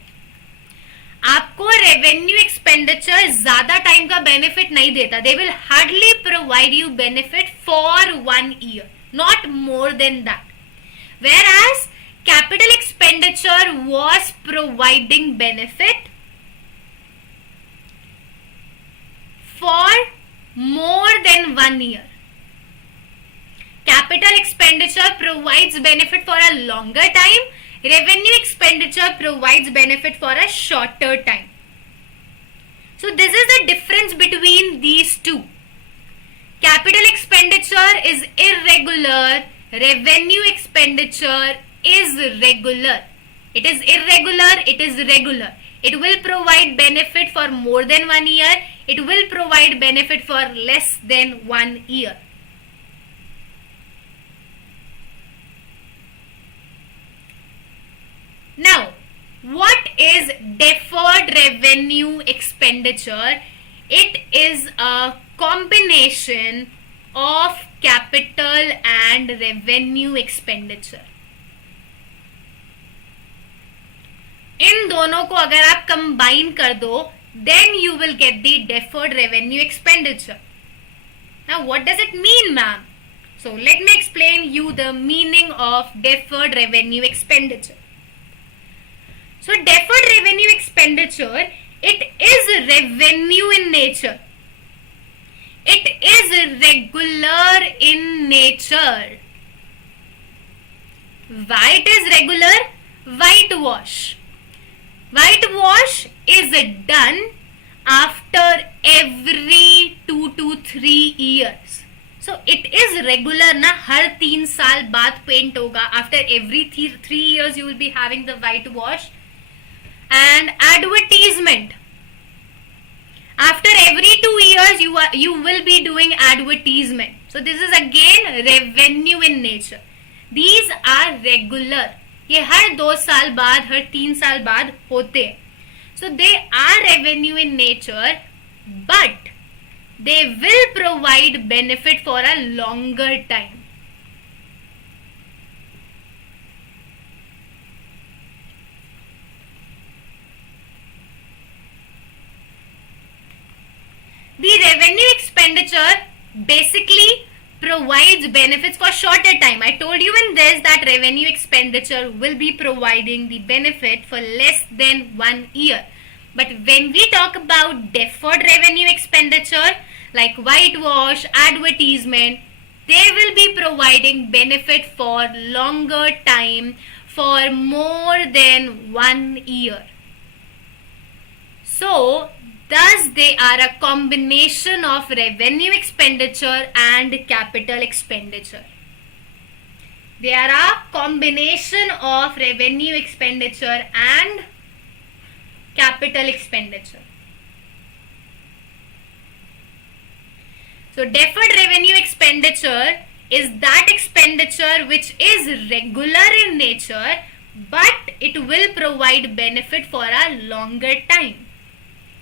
आपको revenue expenditure ज्यादा time का benefit नहीं देता. They will hardly provide you benefit for 1 year, not more than that. Whereas capital expenditure was providing benefit for more than 1 year. Capital expenditure provides benefit for a longer time. Revenue expenditure provides benefit for a shorter time. So this is the difference between these two. Capital expenditure is irregular. Revenue expenditure is regular. It is irregular, it is regular. It will provide benefit for more than 1 year. It will provide benefit for less than 1 year. Now, what is deferred revenue expenditure? It is a combination of capital and revenue expenditure. इन दोनों को अगर आप combine कर दो, then you will get the deferred revenue expenditure. Now, what does it mean, ma'am? So, let me explain you the meaning of deferred revenue expenditure. So, deferred revenue expenditure, it is revenue in nature. It is regular in nature. Why it is regular? Whitewash. Whitewash is done after every 2 to 3 years. So it is regular ना, हर 3 साल बाद paint होगा. After every 3 years you will be having the whitewash. And advertisement. After every 2 years you will be doing advertisement. So this is again revenue in nature. These are regular. ये हर 2 साल बाद, हर 3 साल बाद होते हैं. So they are revenue in nature, but they will provide benefit for a longer time. The revenue expenditure basically provides benefits for shorter time. I told you in this that revenue expenditure will be providing the benefit for less than 1 year. But when we talk about deferred revenue expenditure like whitewash, advertisement, they will be providing benefit for longer time, for more than 1 year. So, thus, they are a combination of revenue expenditure and capital expenditure. They are a combination of revenue expenditure and capital expenditure. So deferred revenue expenditure is that expenditure which is regular in nature, but it will provide benefit for a longer time.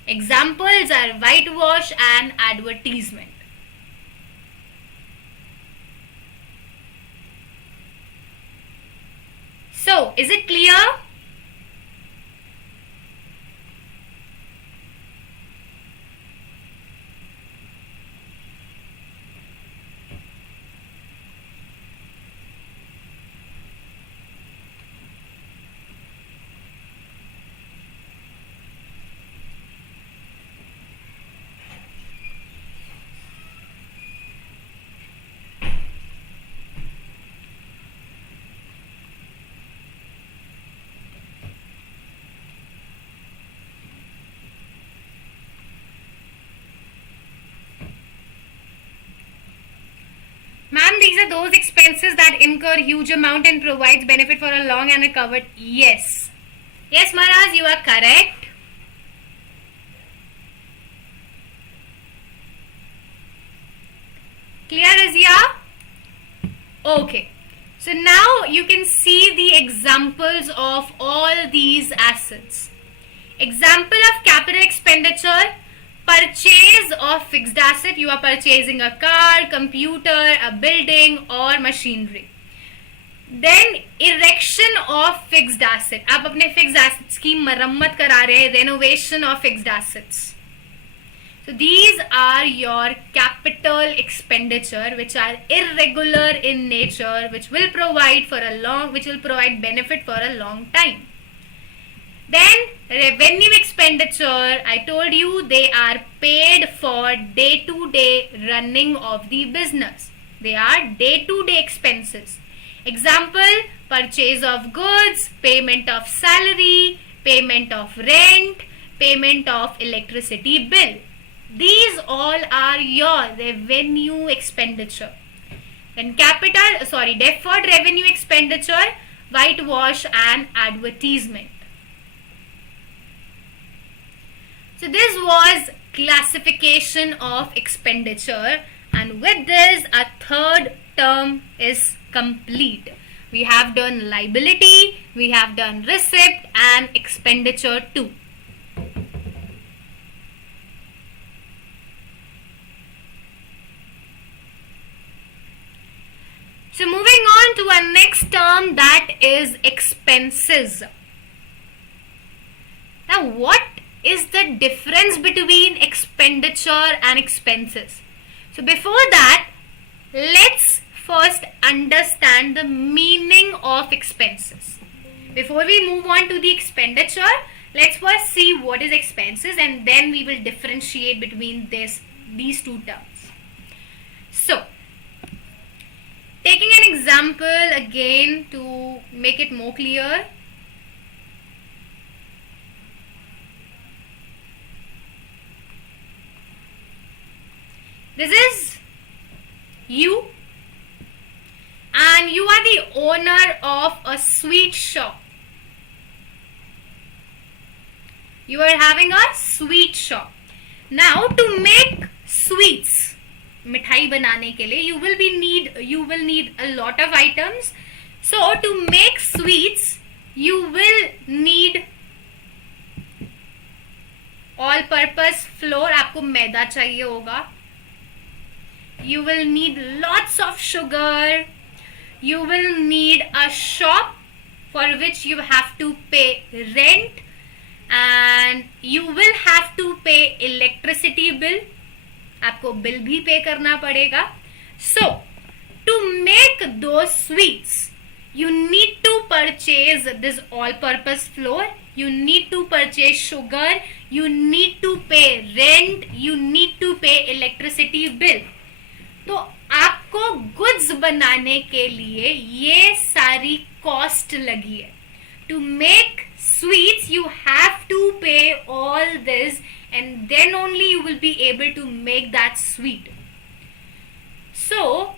Examples are whitewash and advertisement. So, is it clear? Ma'am, these are those expenses that incur huge amount and provides benefit for a long and a covered. Yes. Yes, Maharaj, you are correct. Clear, Razia? Okay. So now you can see the examples of all these assets. Example of capital expenditure. Purchase of fixed asset. You are purchasing a car, computer, a building or machinery. Then erection of fixed asset. आप अपने fixed assets की मरम्मत करा रहे हैं, renovation of fixed assets. So these are your capital expenditure which are irregular in nature, which will provide benefit for a long time. Then revenue expenditure, I told you they are paid for day-to-day running of the business. They are day-to-day expenses. Example, purchase of goods, payment of salary, payment of rent, payment of electricity bill. These all are your revenue expenditure. Then deferred revenue expenditure, whitewash and advertisement. So this was classification of expenditure, and with this a third term is complete. We have done liability, we have done receipt and expenditure too. So moving on to our next term, that is expenses. Now what is the difference between expenditure and expenses? So before that, let's first understand the meaning of expenses. Before we move on to the expenditure, let's first see what is expenses and then we will differentiate between these two terms. So, taking an example again to make it more clear. This is you, and you are the owner of a sweet shop. You are having a sweet shop. Now to make sweets, मिठाई बनाने के लिए you will need a lot of items. So to make sweets, you will need all-purpose flour. आपको मैदा चाहिए होगा. You will need lots of sugar. You will need a shop for which you have to pay rent, and you will have to pay electricity bill. आपको bill भी pay करना पड़ेगा. So, to make those sweets, you need to purchase this all-purpose flour. You need to purchase sugar. You need to pay rent. You need to pay electricity bill. तो आपको goods बनाने के लिए ये सारी कॉस्ट लगी है. To make sweets you have to pay all this and then only you will be able to make that sweet. So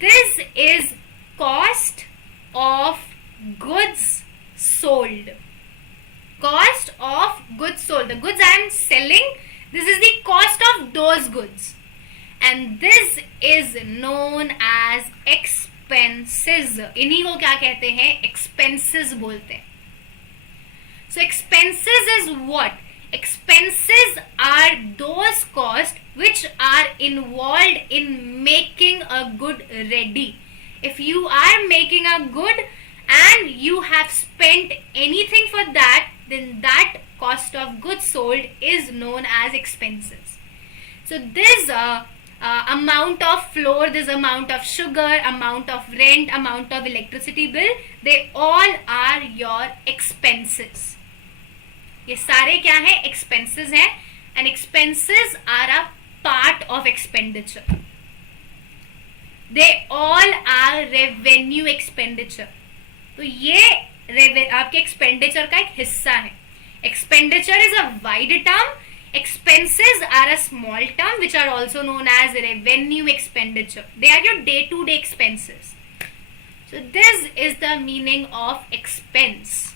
this is cost of goods sold. cost of goods sold. The goods I am selling, this is the cost of those goods. And this is known as expenses. इन्हीं को क्या कहते हैं? Expenses बोलते हैं. So expenses is what? Expenses are those costs which are involved in making a good ready. If you are making a good and you have spent anything for that, then that cost of goods sold is known as expenses. So this amount of flour, this amount of sugar, amount of rent, amount of electricity bill, they all are your expenses. ये सारे क्या है? Expenses हैं, and expenses are a part of expenditure. They all are revenue expenditure. तो ये आपके expenditure का एक हिस्सा है. Expenditure is a wide term. Expenses are a small term which are also known as revenue expenditure. They are your day-to-day expenses. So this is the meaning of expense.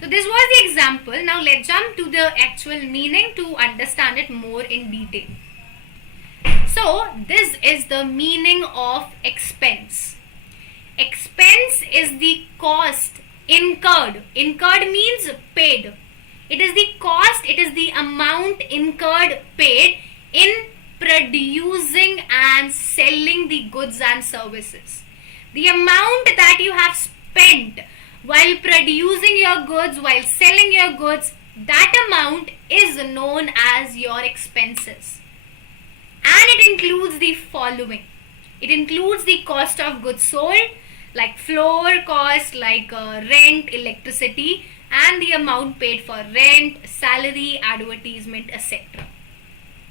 So this was the example. Now let's jump to the actual meaning to understand it more in detail. So this is the meaning of expense. Expense is the cost incurred. Incurred means paid. It is the cost, it is the amount incurred, paid in producing and selling the goods and services. The amount that you have spent while producing your goods, while selling your goods, that amount is known as your expenses. And it includes the following. It includes the cost of goods sold, like floor cost, like rent, electricity, and the amount paid for rent, salary, advertisement, etc.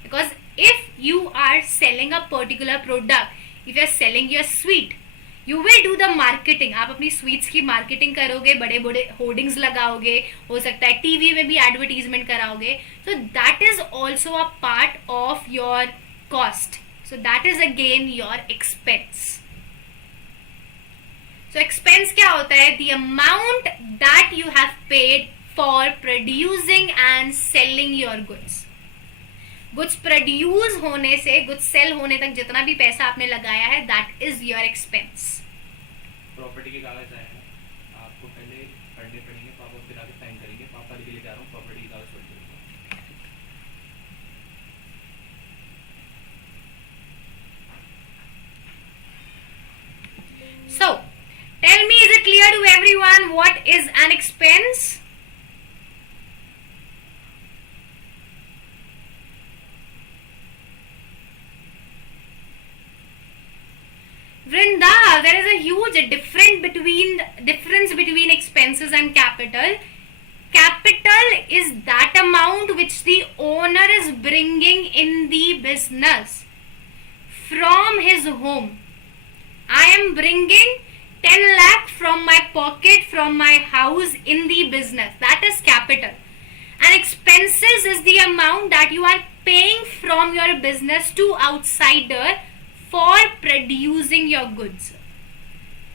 Because if you are selling a particular product, if you are selling your sweet, you will do the marketing. आप अपनी sweets की marketing करोगे, बड़े बड़े hoardings लगाओगे, हो सकता है TV में भी advertisement कराओगे. So that is also a part of your cost. So that is again your expense. So expense क्या होता है? The amount that you have paid for producing and selling your goods. Goods produce होने से goods sell होने तक जितना भी पैसा आपने लगाया है, that is your expense. Property के कागज आए हैं, आपको पहले पढ़ने पड़ेंगे, पापा फिर आगे साइन करेंगे. पापा लिख के लेके आ रहा हूँ, प्रॉपर्टी के कागज पढ़ लीजिए. So tell me, is it clear to everyone what is an expense? Vrinda, there is a huge difference between expenses and capital. Capital is that amount which the owner is bringing in the business from his home. I am bringing 10 lakh from my pocket, from my house in the business. That is capital. And expenses is the amount that you are paying from your business to outsider for producing your goods.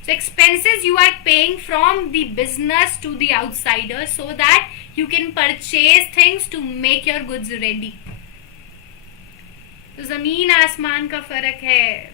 So expenses you are paying from the business to the outsider so that you can purchase things to make your goods ready. तो जमीन आसमान का फर्क है.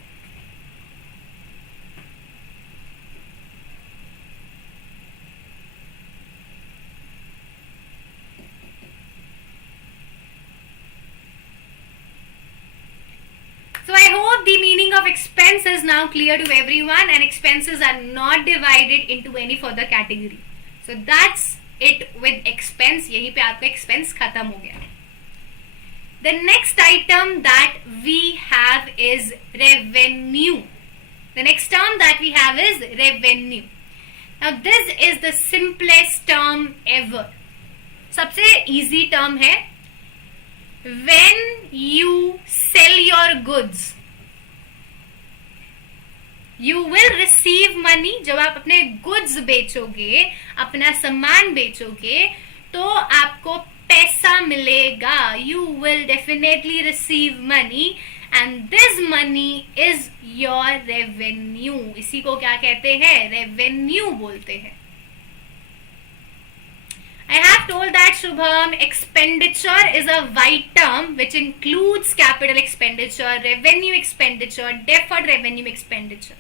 So I hope the meaning of expense is now clear to everyone, and expenses are not divided into any further category. So that's it with expense. यहीं पे आपका expense खत्म हो गया. The next item that we have is revenue. The next term that we have is revenue. Now this is the simplest term ever. सबसे easy term है. When you sell your goods, you will receive money. जब आप अपने goods बेचोगे, अपना सामान बेचोगे, तो आपको पैसा मिलेगा. You will definitely receive money, and this money is your revenue. इसी को क्या कहते हैं? Revenue बोलते हैं. I have told that Shubham, expenditure is a wide term which includes capital expenditure, revenue expenditure, deferred revenue expenditure.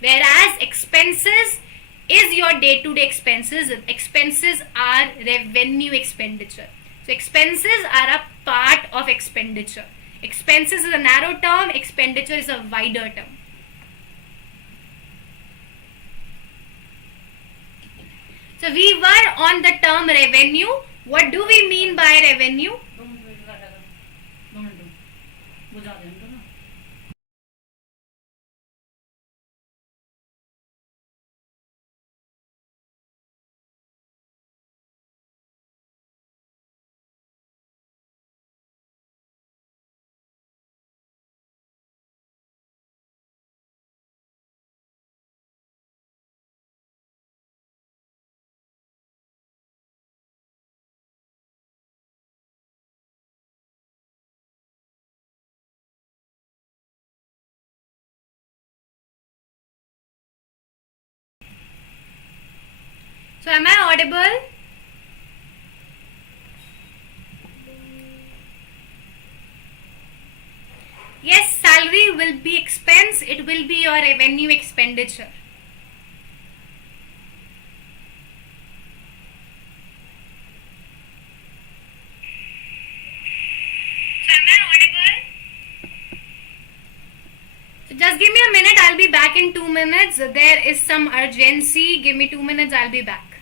Whereas expenses is your day-to-day expenses. Expenses are revenue expenditure. So expenses are a part of expenditure. Expenses is a narrow term, expenditure is a wider term. So we were on the term revenue. What do we mean by revenue? So am I audible? Yes, salary will be expense, it will be your revenue expenditure. So am I audible? So just give me a minute, I'll be back in 2 minutes. There is some urgency. Give me 2 minutes, I'll be back.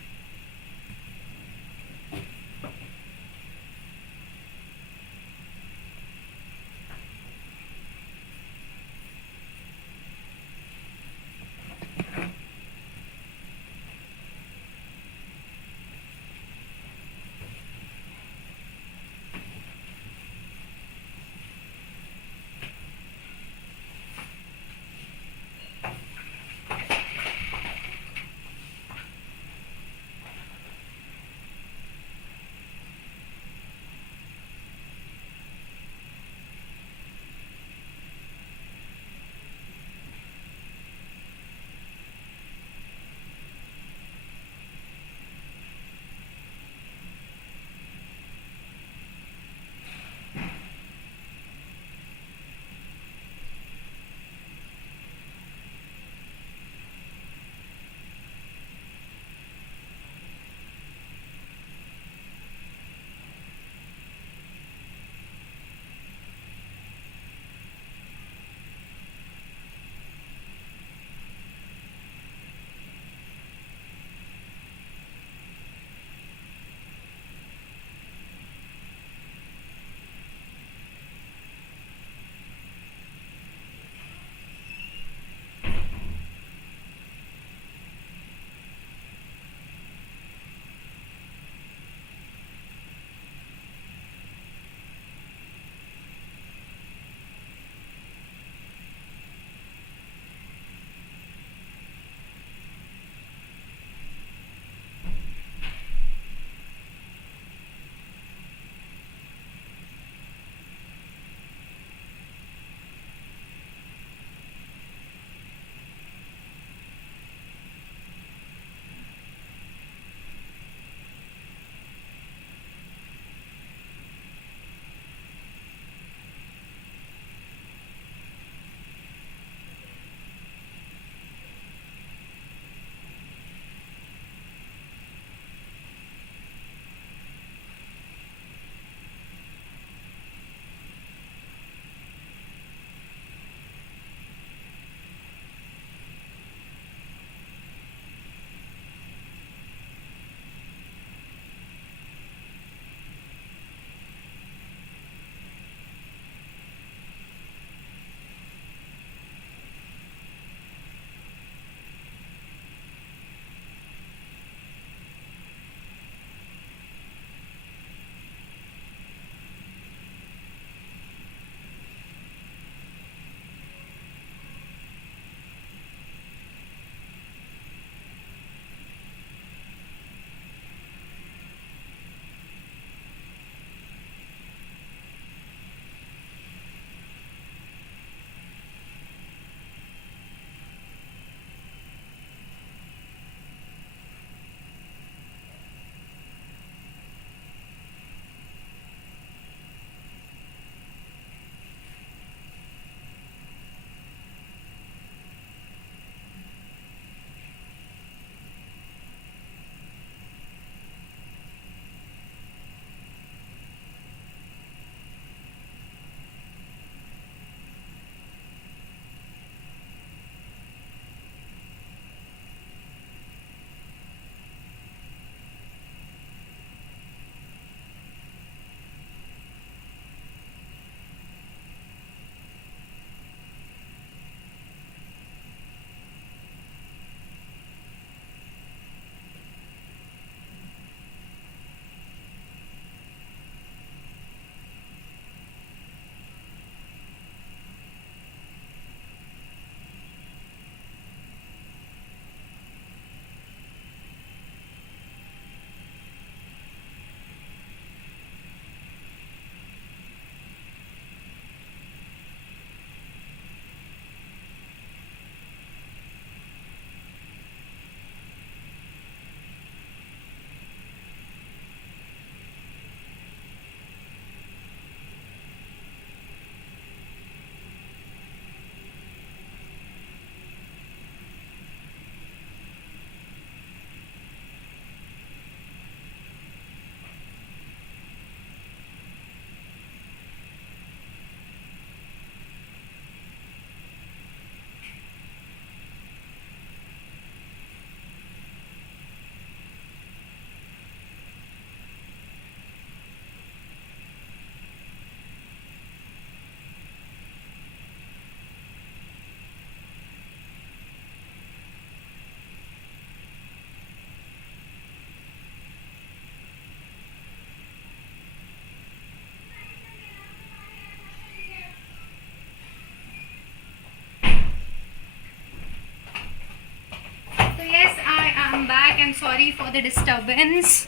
come back and sorry for the disturbance.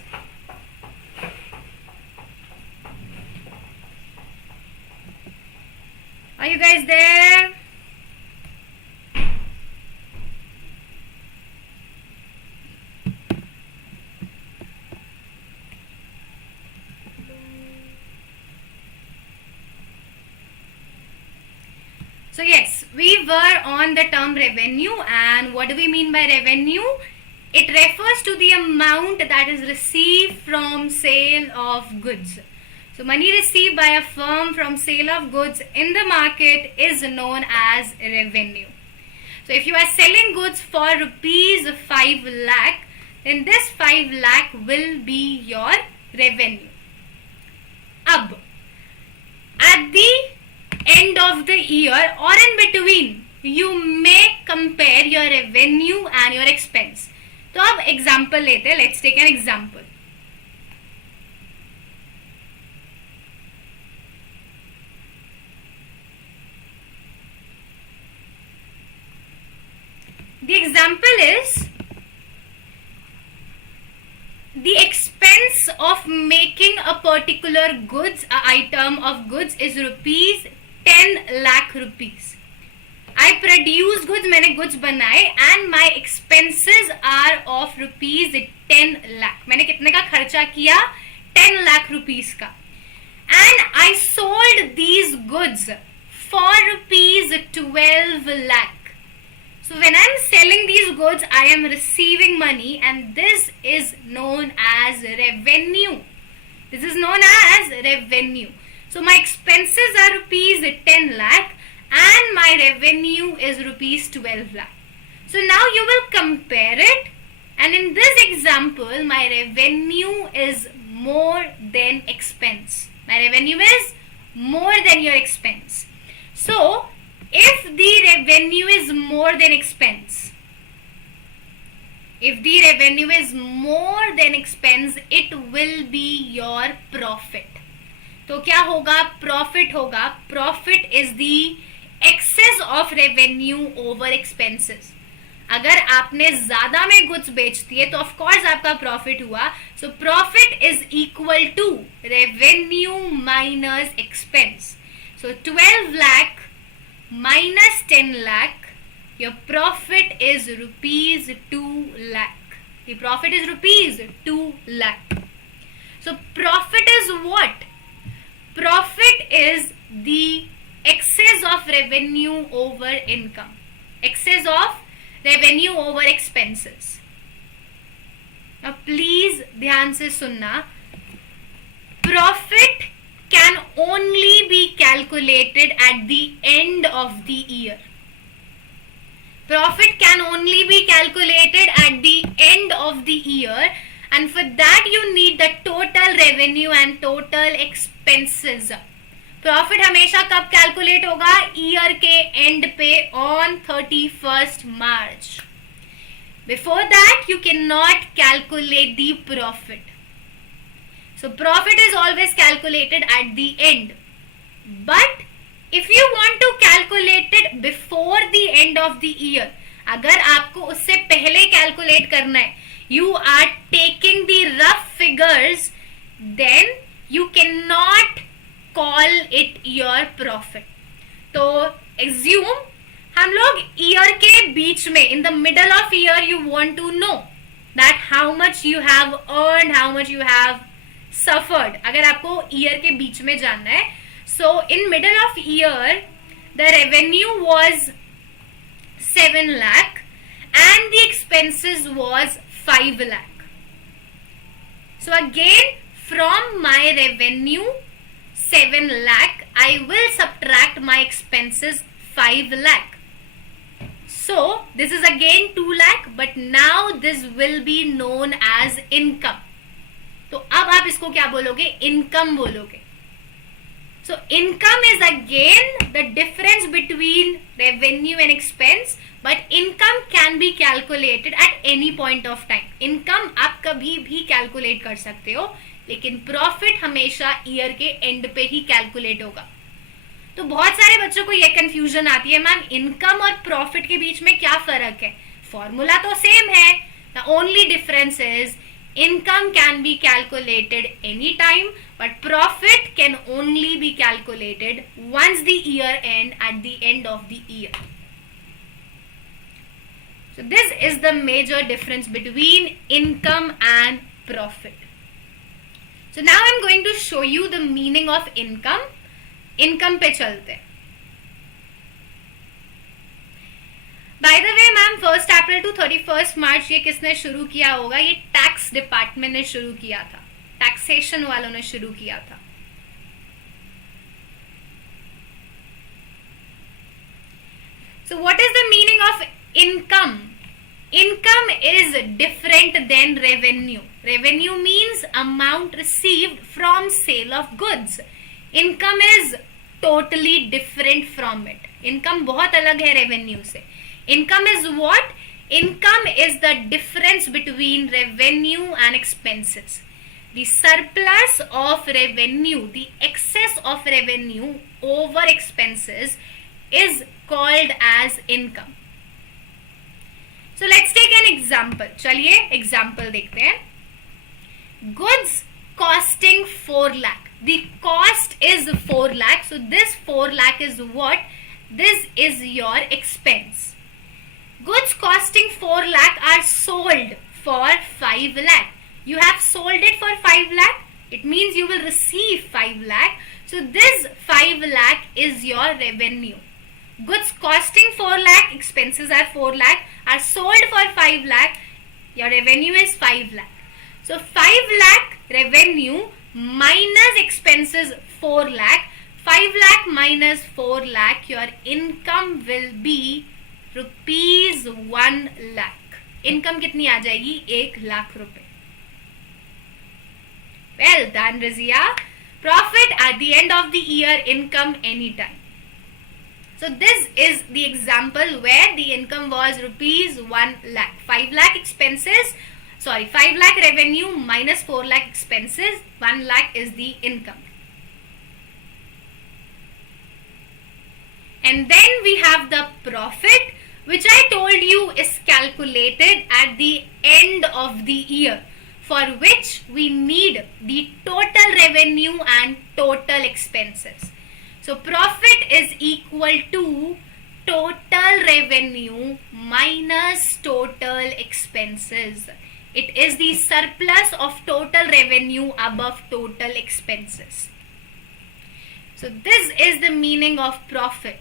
Are you guys there? So yes, we were on the term revenue, and what do we mean by revenue? It refers to the amount that is received from sale of goods. So money received by a firm from sale of goods in the market is known as revenue. So if you are selling goods for rupees 5 lakh, then this 5 lakh will be your revenue. Ab, at the end of the year or in between, you may compare your revenue and your expense. तो अब example लेते हैं. Let's take an example. The example is the expense of making a particular goods, a item of goods is rupees 10 lakh rupees. I produce goods, मैंने goods बनाए and my expenses are of rupees 10 lakh. मैंने कितने का खर्चा किया? 10 lakh rupees का. And I sold these goods for rupees 12 lakh. So when I am selling these goods, I am receiving money, and this is known as revenue. This is known as revenue. So my expenses are rupees 10 lakh and my revenue is rupees 12 lakh. So now you will compare it, and in this example my revenue is more than expense. My revenue is more than your expense. So if the revenue is more than expense, if the revenue is more than expense, it will be your profit. तो क्या होगा? Profit होगा. Profit is the excess of revenue over expenses. अगर आपने ज्यादा में goods बेच दिए तो ऑफ कोर्स आपका प्रॉफिट हुआ. So profit is equal to revenue minus expense. So 12 lakh minus 10 lakh, your profit is rupees 2 lakh. The profit is rupees 2 lakh. So profit is what? Profit is the excess of revenue over income. Excess of revenue over expenses. Now please ध्यान से सुनना. Profit can only be calculated at the end of the year. Profit can only be calculated at the end of the year, and for that you need the total revenue and total expenses. Profit हमेशा कब calculate होगा? Year के end पे on 31st March. Before that you cannot calculate the profit. So profit is always calculated at the end. But if you want to calculate it before the end of the year, अगर आपको उससे पहले calculate करना है, you are taking the rough figures, then you cannot call it your profit. तो assume हम लोग year के बीच में, in the middle of year, you want to know that how much you have earned, how much you have suffered. अगर आपको year के बीच में जानना है, so in middle of year the revenue was 7 lakh and the expenses was 5 lakh. So again from my revenue 7 lakh I will subtract my expenses 5 lakh. So this is again 2 lakh, but now this will be known as income. तो अब आप इसको क्या बोलोगे? Income बोलोगे. So income is again the difference between revenue and expense, but income can be calculated at any point of time. Income आप कभी भी कैलकुलेट कर सकते हो, लेकिन प्रॉफिट हमेशा ईयर के एंड पे ही कैलकुलेट होगा. तो बहुत सारे बच्चों को यह कंफ्यूजन आती है, मैम इनकम और प्रॉफिट के बीच में क्या फर्क है? फॉर्मूला तो सेम है, The only difference is income can be calculated anytime, but profit can only be calculated once the year end, at the end of the year. So this is the major difference between income and profit. So now I'm going to show you the meaning of income. Income पे चलते हैं. By the way, ma'am 1 April to 31 मार्च ये किसने शुरू किया होगा? ये tax department ने शुरू किया था, टैक्सेशन वालों ने शुरू किया था. So what is the meaning of income? Income is different than revenue. Revenue means amount received from sale of goods. Income is totally different from it. Income बहुत अलग है revenue से. Income is what? Income is the difference between revenue and expenses. The surplus of revenue, the excess of revenue over expenses is called as income. So let's take an example. चलिए example देखते हैं. Goods costing 4 lakh. The cost is 4 lakh. So this 4 lakh is what? This is your expense. Goods costing 4 lakh are sold for 5 lakh. You have sold it for 5 lakh. It means you will receive 5 lakh. So this 5 lakh is your revenue. Goods costing 4 lakh, expenses are 4 lakh, are sold for 5 lakh. Your revenue is 5 lakh. So 5 lakh revenue minus expenses 4 lakh. 5 lakh minus 4 lakh, your income will be rupees 1 lakh. Income कितनी आ जाएगी? 1 लाख रुपए. Well done, Rizia. Profit at the end of the year, income anytime. So this is the example where the income was rupees 1 lakh. 5 lakh expenses, 5 lakh revenue minus 4 lakh expenses, 1 lakh is the income. And then we have the profit, which I told you is calculated at the end of the year, for which we need the total revenue and total expenses. So profit is equal to total revenue minus total expenses. It is the surplus of total revenue above total expenses. So this is the meaning of profit.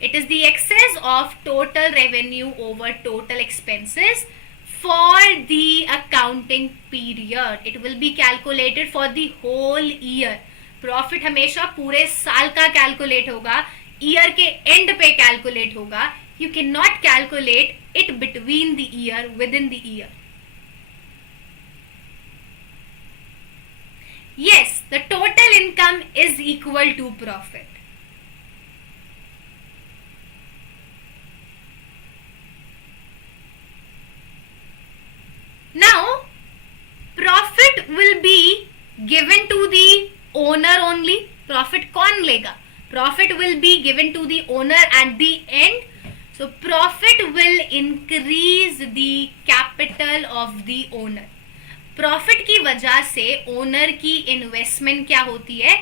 It is the excess of total revenue over total expenses for the accounting period. It will be calculated for the whole year. Profit हमेशा पूरे साल का calculate होगा, year के and पे calculate होगा. You can not calculate it between the year, with in the year. Yes, the total income is equal to profit. Now, profit will be given to the owner only. Profit कौन लेगा? Profit will be given to the owner at the end. So profit will increase the capital of the owner. Profit की वजह से owner की investment क्या होती है?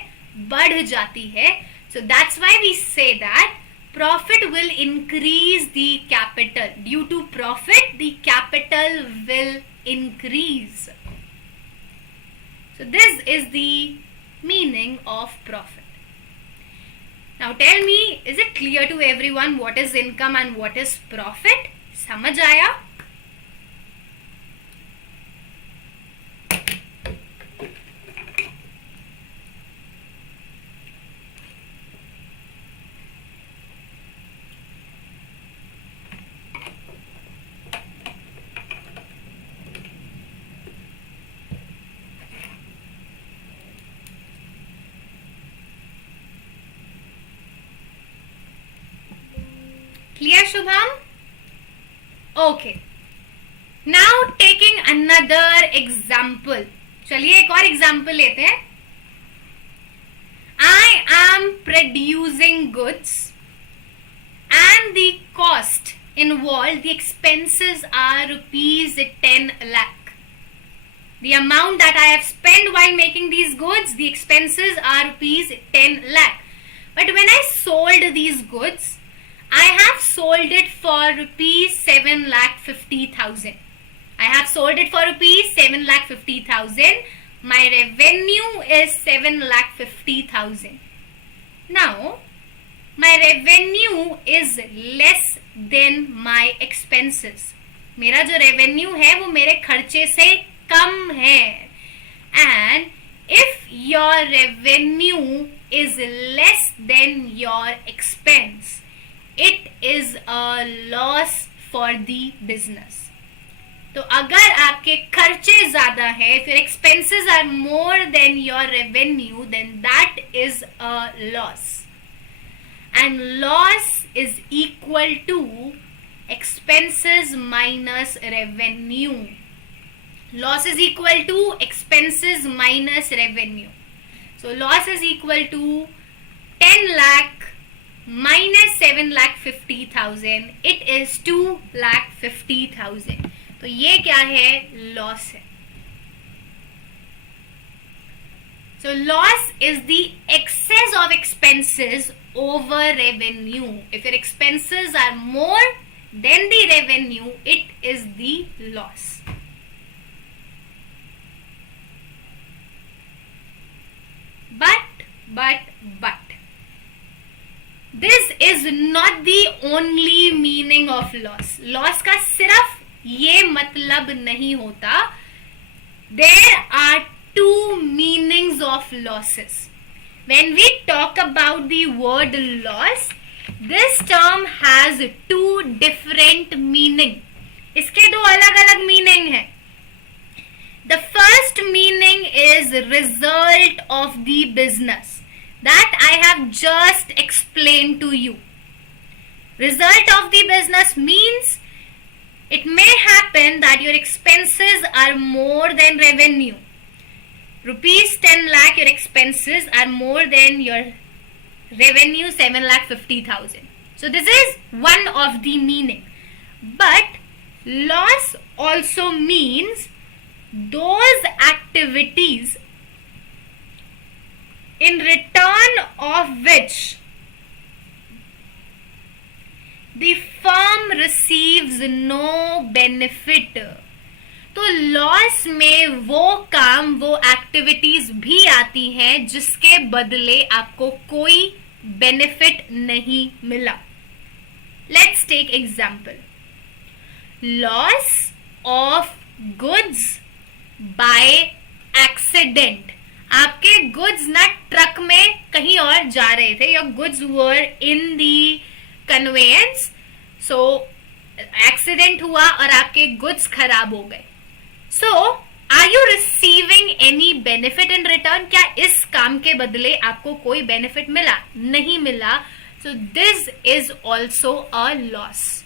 बढ़ जाती है. So that's why we say that profit will increase the capital. Due to profit, the capital will increase. So this is the meaning of profit. Now tell me, is it clear to everyone what is income and what is profit? समझ आया? Clear, Shubham? Okay. Now taking another example. चलिए एक और example लेते हैं. I am producing goods and the cost involved, the expenses are rupees 10 lakh. The amount that I have spent while making these goods, the expenses are rupees 10 lakh. But when I sold these goods, I have sold it for rupees 7,50,000. I have sold it for rupees 7,50,000. My revenue is 7,50,000. Now, my revenue is less than my expenses. मेरा जो revenue है वो मेरे खर्चे से कम है. And if your revenue is less than your expense, it is a loss for the business. तो अगर आपके खर्चे ज़्यादा है, if your expenses are more than your revenue, then that is a loss. And loss is equal to expenses minus revenue. Loss is equal to expenses minus revenue. So loss is equal to 10 lakh minus 7,50,000. It is 2,50,000. तो ये क्या है? Loss है. So loss is the excess of expenses over revenue. If your expenses are more than the revenue, it is the loss. But this is not the only meaning of loss. Loss का सिर्फ ये मतलब नहीं होता. There are two meanings of losses. When we talk about the word loss, this term has two different meaning. इसके दो अलग अलग meaning है. The first meaning is result of the business that I have just explained to you. Result of the business means it may happen that your expenses are more than revenue. Rupees 10 lakh, your expenses are more than your revenue 7,50,000. So this is one of the meaning. But loss also means those activities in return of which the firm receives no benefit. तो loss में वो काम, वो activities भी आती हैं जिसके बदले आपको कोई बेनिफिट नहीं मिला. Let's take example. Loss of goods by accident. आपके गुड्स ना ट्रक में कहीं और जा रहे थे. Your goods were in the conveyance, so accident हुआ और आपके गुड्स खराब हो गए. So are you receiving any benefit in return? क्या इस काम के बदले आपको कोई बेनिफिट मिला? नहीं मिला. सो this is also a loss.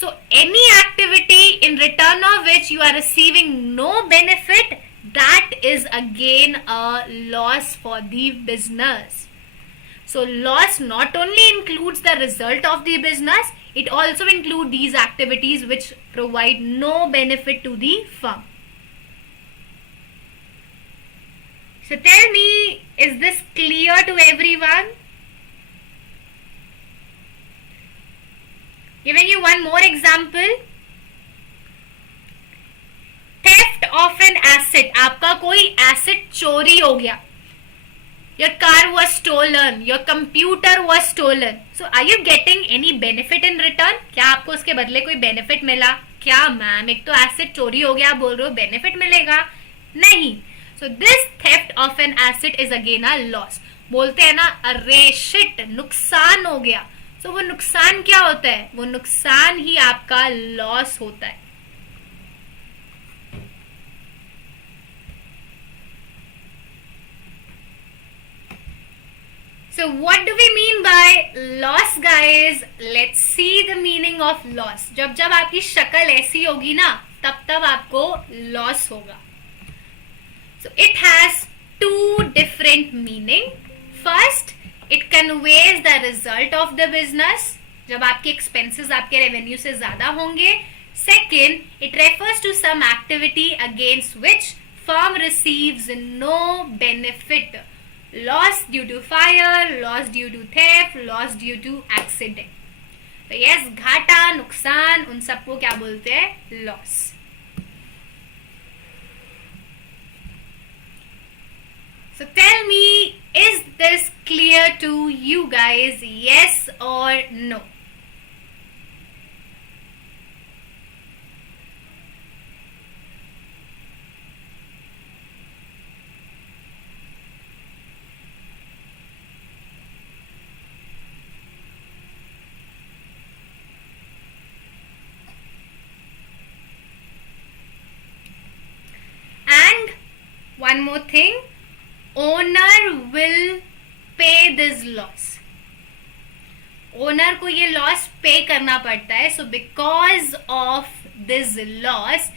So any activity in return of which you are receiving no benefit, that is again a loss for the business. So loss not only includes the result of the business, it also includes these activities which provide no benefit to the firm. So tell me, is this clear to everyone? Giving you one more example. Theft of an asset. आपका कोई asset चोरी हो गया. Your car was stolen. Your computer was stolen. So are you getting any benefit in return? क्या आपको उसके बदले कोई benefit मिला? क्या मैम, एक तो asset चोरी हो गया, बोल रहे हो benefit मिलेगा? नहीं. So this theft of an asset is again a loss. बोलते हैं ना, अरे shit, नुकसान हो गया. तो वो नुकसान क्या होता है? वो नुकसान ही आपका लॉस होता है. So what do we mean by loss, guys? Let's see the meaning of loss. जब जब आपकी शक्ल ऐसी होगी ना, तब तब आपको लॉस होगा. So it has two different meaning. First, it conveys the result of the business. जब आपके एक्सपेंसेस आपके रेवेन्यू से ज्यादा होंगे. Second, it refers to some activity against which firm receives no benefit. Loss due to fire, loss due to theft, loss due to accident. तो yes, घाटा, नुकसान, उन सबको क्या बोलते हैं? Loss. So tell me, is this clear to you guys? Yes or no? And one more thing, owner will pay this loss. Owner को ये लॉस पे करना पड़ता है. So because of this loss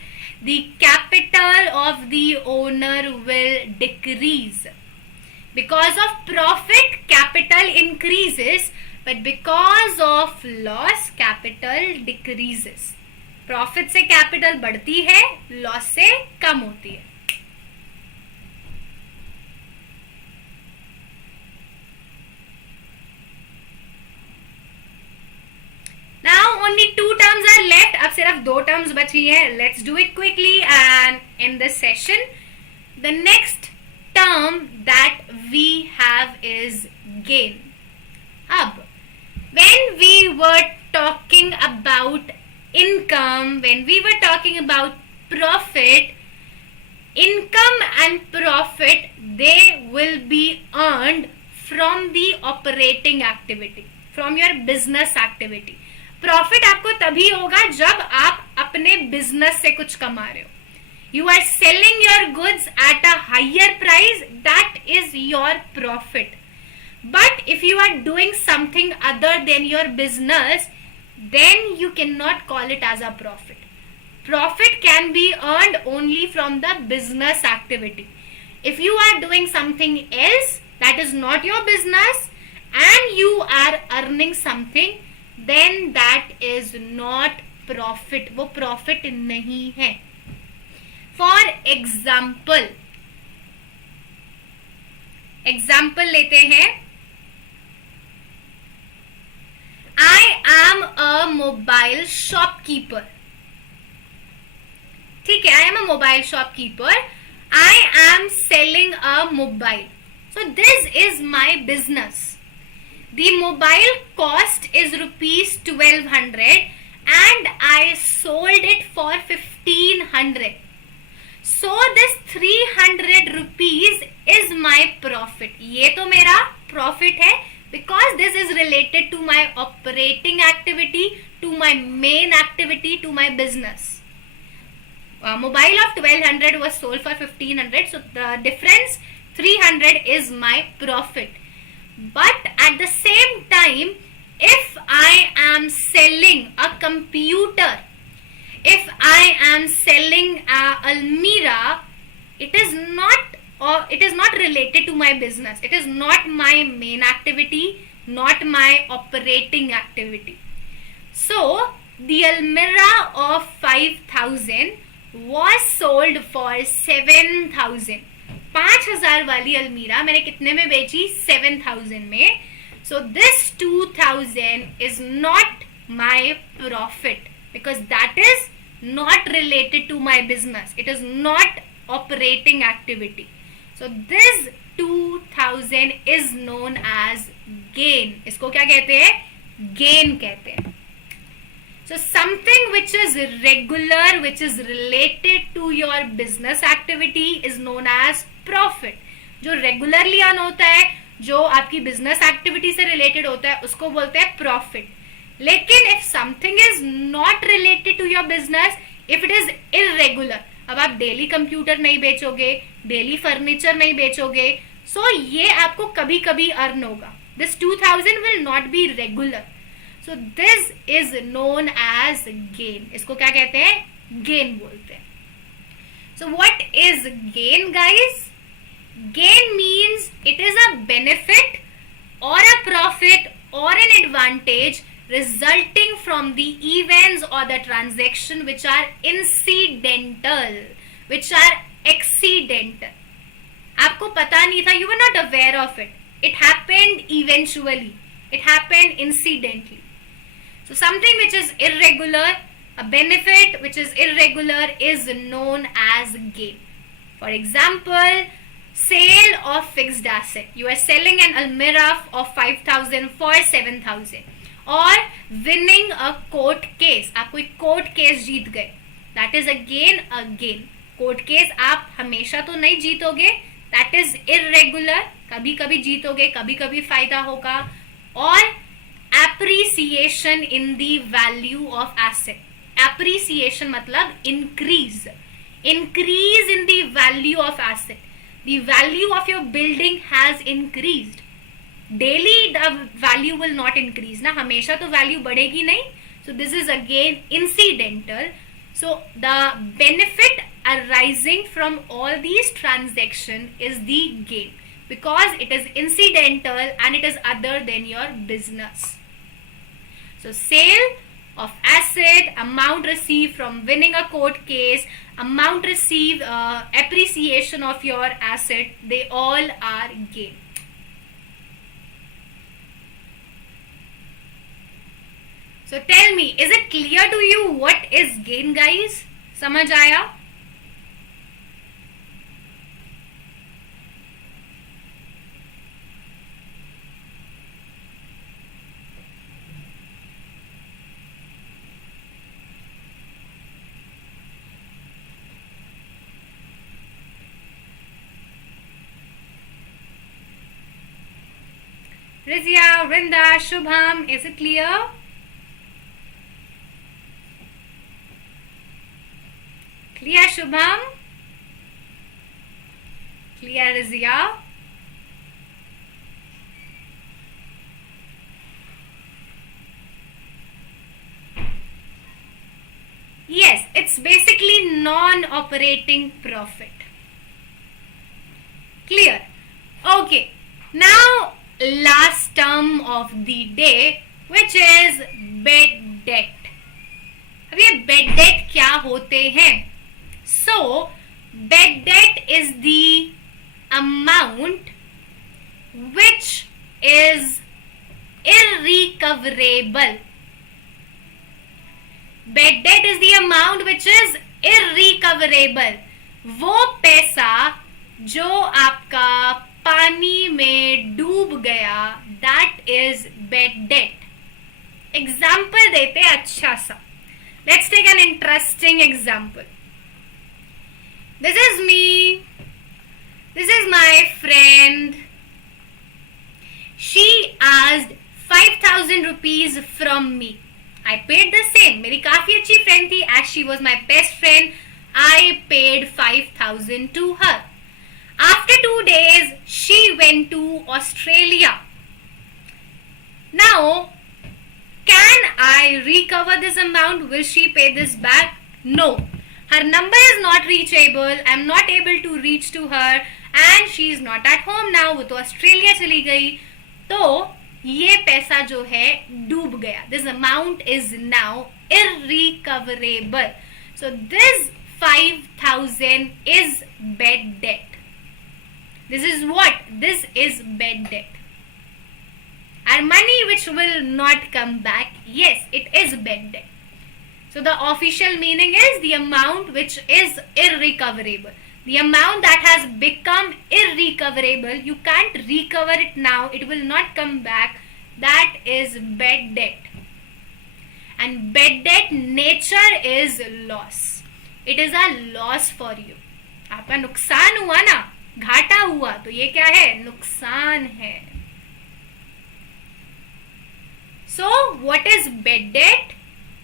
the capital of the owner will decrease. Because of profit capital increases, but because of loss capital decreases. Profit से capital बढ़ती है, loss से कम होती है. Now only 2 terms are left. अब सिर्फ 2 terms बची हैं. Let's do it quickly and in this session. The next term that we have is gain. अब when we were talking about income, when we were talking about profit, income and profit, they will be earned from the operating activity, from your business activity. Profit आपको तभी होगा जब आप अपने business से कुछ कमा रहे हो. You are selling your goods at a higher price, that is your profit. But if you are doing something other than your business, then you can not call it as a profit. Profit can be earned only from the business activity. If you are doing something else that is not your business and you are earning something, then that is not profit. वो profit नहीं है. For example, लेते हैं. I am a mobile shopkeeper. ठीक है, I am a mobile shopkeeper. I am selling a mobile. So this is my business. The mobile cost is rupees 1200 and I sold it for 1500. So this 300 rupees is my profit. ये तो मेरा profit है because this is related to my operating activity, to my main activity, to my business. Mobile of 1200 was sold for 1500, so the difference 300 is my profit. But at the same time, if I am selling a computer, if I am selling a almirah, it is not related to my business. It is not my main activity, not my operating activity. So the almirah of 5000 was sold for 7000. 5000 वाली अलमीरा मैंने कितने में बेची? 7000 में. So this 2000 is not my profit because that is not related to my business. It is not operating activity. So this 2000 is known as gain. इसको क्या कहते हैं? Gain कहते हैं. So something which is regular, which is related to your business activity is known as profit. जो regularly earn होता है, जो आपकी बिजनेस एक्टिविटी से रिलेटेड होता है, उसको बोलते हैं प्रॉफिट. लेकिन if something is not related to your business, if it is irregular, अब आप डेली कंप्यूटर नहीं बेचोगे, डेली फर्नीचर नहीं बेचोगे, सो ये आपको कभी कभी अर्न होगा. This 2000 will not be regular. So this is known as gain. इसको क्या कहते हैं? गेन बोलते हैं. So what is gain guys? Gain means it is a benefit or a profit or an advantage resulting from the events or the transaction which are incidental, which are accidental. आपको पता नहीं था, you were not aware of it. It happened eventually. It happened incidentally. So something which is irregular, a benefit which is irregular is known as gain. For example, sale of fixed asset. You are selling an almirah of 5,000 for 7,000. Or winning a court case. आप कोई court case जीत गए. That is again a gain. Court case आप हमेशा तो नहीं जीतोगे. That is irregular. कभी कभी जीतोगे, कभी कभी फायदा होगा. और appreciation in the value of asset. Appreciation मतलब increase. Increase in the value of asset. The value of your building has increased. Daily the value will not increase ना, हमेशा तो value बढ़ेगी नहीं. So this is again incidental. So the benefit arising from all these transactions is the gain, because it is incidental and it is other than your business. So sale of asset, amount received from winning a court case, amount received, appreciation of your asset, they all are gain. So tell me, is it clear to you what is gain, guys? समझ आया? Rizia, Vrinda, Shubham, is it clear? Clear, Shubham? Clear, Rizia? Yes, it's basically non-operating profit. Clear? Okay. Now, last term of the day, which is bad debt. अब ये bad debt क्या होते हैं? So, bad debt is the amount which is irrecoverable. Bad debt is the amount which is irrecoverable. वो पैसा जो आपका पानी में डूब गया, that is bad debt. Example देते हैं अच्छा सा. Let's take an interesting example. This is me. This is my friend. She asked 5,000 rupees from me. I paid the same. मेरी काफी अच्छी friend थी. As she was my best friend, I paid 5,000 to her. After 2 days, she went to Australia. Now, can I recover this amount? Will she pay this back? No. Her number is not reachable. I am not able to reach to her, and she is not at home now. वो तो Australia चली गई. तो ये पैसा जो है डूब गया. This amount is now irrecoverable. So this 5,000 is bad debt. This is what? This is bad debt. Our money which will not come back, yes, it is bad debt. So the official meaning is the amount which is irrecoverable. The amount that has become irrecoverable, you can't recover it now, it will not come back. That is bad debt. And bad debt nature is loss. It is a loss for you. आपका नुकसान हुआ ना, घाटा हुआ, तो ये क्या है? नुकसान है. So what is bad debt?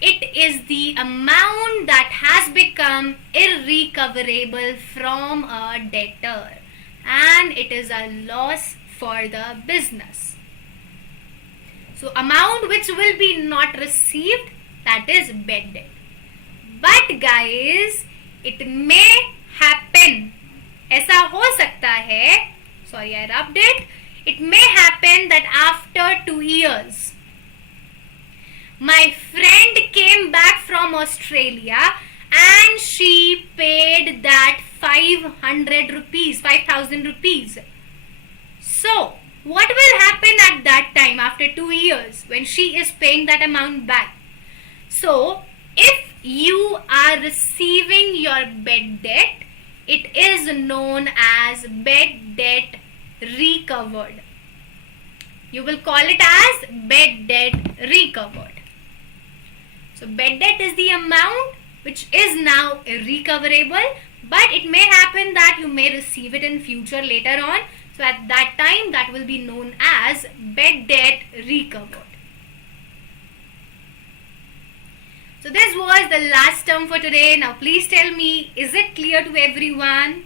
It is the amount that has become irrecoverable from a debtor, and it is a loss for the business. So amount which will be not received, that is bad debt. But guys, it may happen. ऐसा हो सकता है, sorry I rubbed it. It may happen that after 2 years, My friend came back from Australia and she paid that 500 rupees, 5000 rupees. So, what will happen at that time after 2 years when she is paying that amount back? So, if you are receiving your bed debt, it is known as bed debt recovered. You will call it as bed debt recovered. So, bed debt is the amount which is now recoverable, but it may happen that you may receive it in future later on. So, at that time, that will be known as bed debt recovered. So, this was the last term for today. Now, please tell me, is it clear to everyone?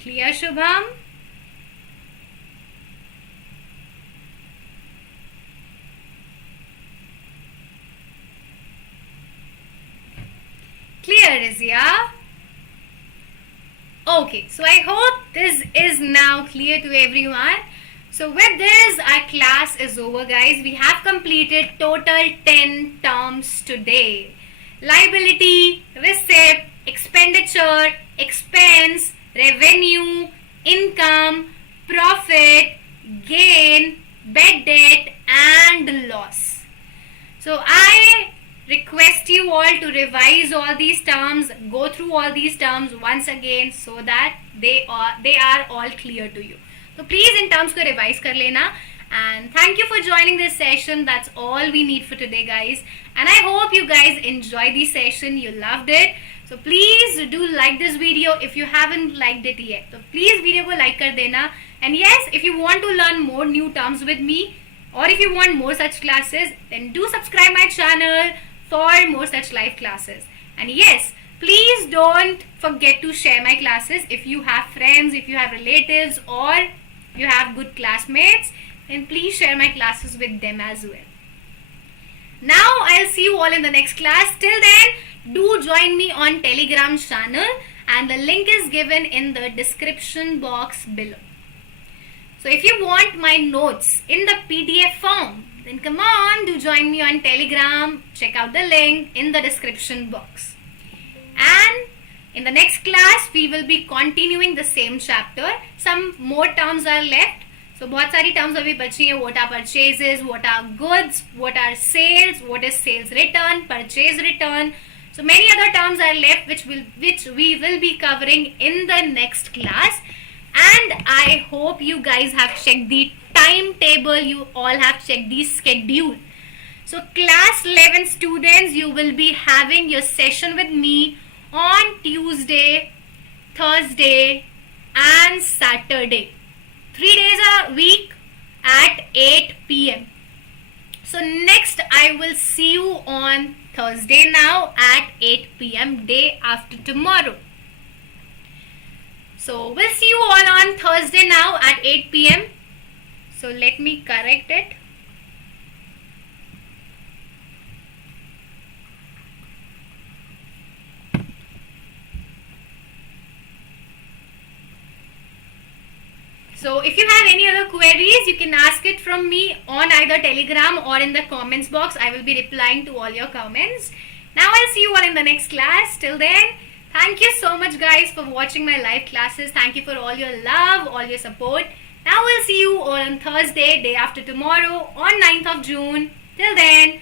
Clear, Shubham? Clear, Rizia? Okay, so I hope this is now clear to everyone. So with this, our class is over, guys. We have completed total 10 terms today. Liability, receipt, expenditure, expense, revenue, income, profit, gain, bad debt and loss. So I request you all to revise all these terms, go through all these terms once again so that they are all clear to you. So please in terms ko revise kar lena. And thank you for joining this session. That's all we need for today, guys. And I hope you guys enjoyed the session. You loved it. So please do like this video if you haven't liked it yet. So please video ko like kar dena. And yes, if you want to learn more new terms with me, or if you want more such classes, then do subscribe my channel for more such live classes. And yes, please don't forget to share my classes. If you have friends, if you have relatives, or you have good classmates, then please share my classes with them as well. Now I'll see you all in the next class. Till then, do join me on Telegram channel and the link is given in the description box below. So if you want my notes in the PDF form, then come on, do join me on Telegram. Check out the link in the description box. And in the next class, we will be continuing the same chapter. Some more terms are left. So बहुत सारी terms अभी बची हैं. What are purchases? What are goods? What are sales? What is sales return? Purchase return? So many other terms are left which we will be covering in the next class. And I hope you guys have checked the timetable. You all have checked the schedule. So class 11 students, you will be having your session with me on Tuesday, Thursday and Saturday. 3 days a week at 8 p.m. So next I will see you on Thursday now at 8 p.m. day after tomorrow. So we'll see you all on Thursday now at 8 p.m. So let me correct it. So if you have any other queries, you can ask it from me on either Telegram or in the comments box. I will be replying to all your comments. Now I'll see you all in the next class. Till then, thank you so much guys for watching my live classes. Thank you for all your love, all your support. Now we'll see you all on Thursday, day after tomorrow on 9th of June. Till then,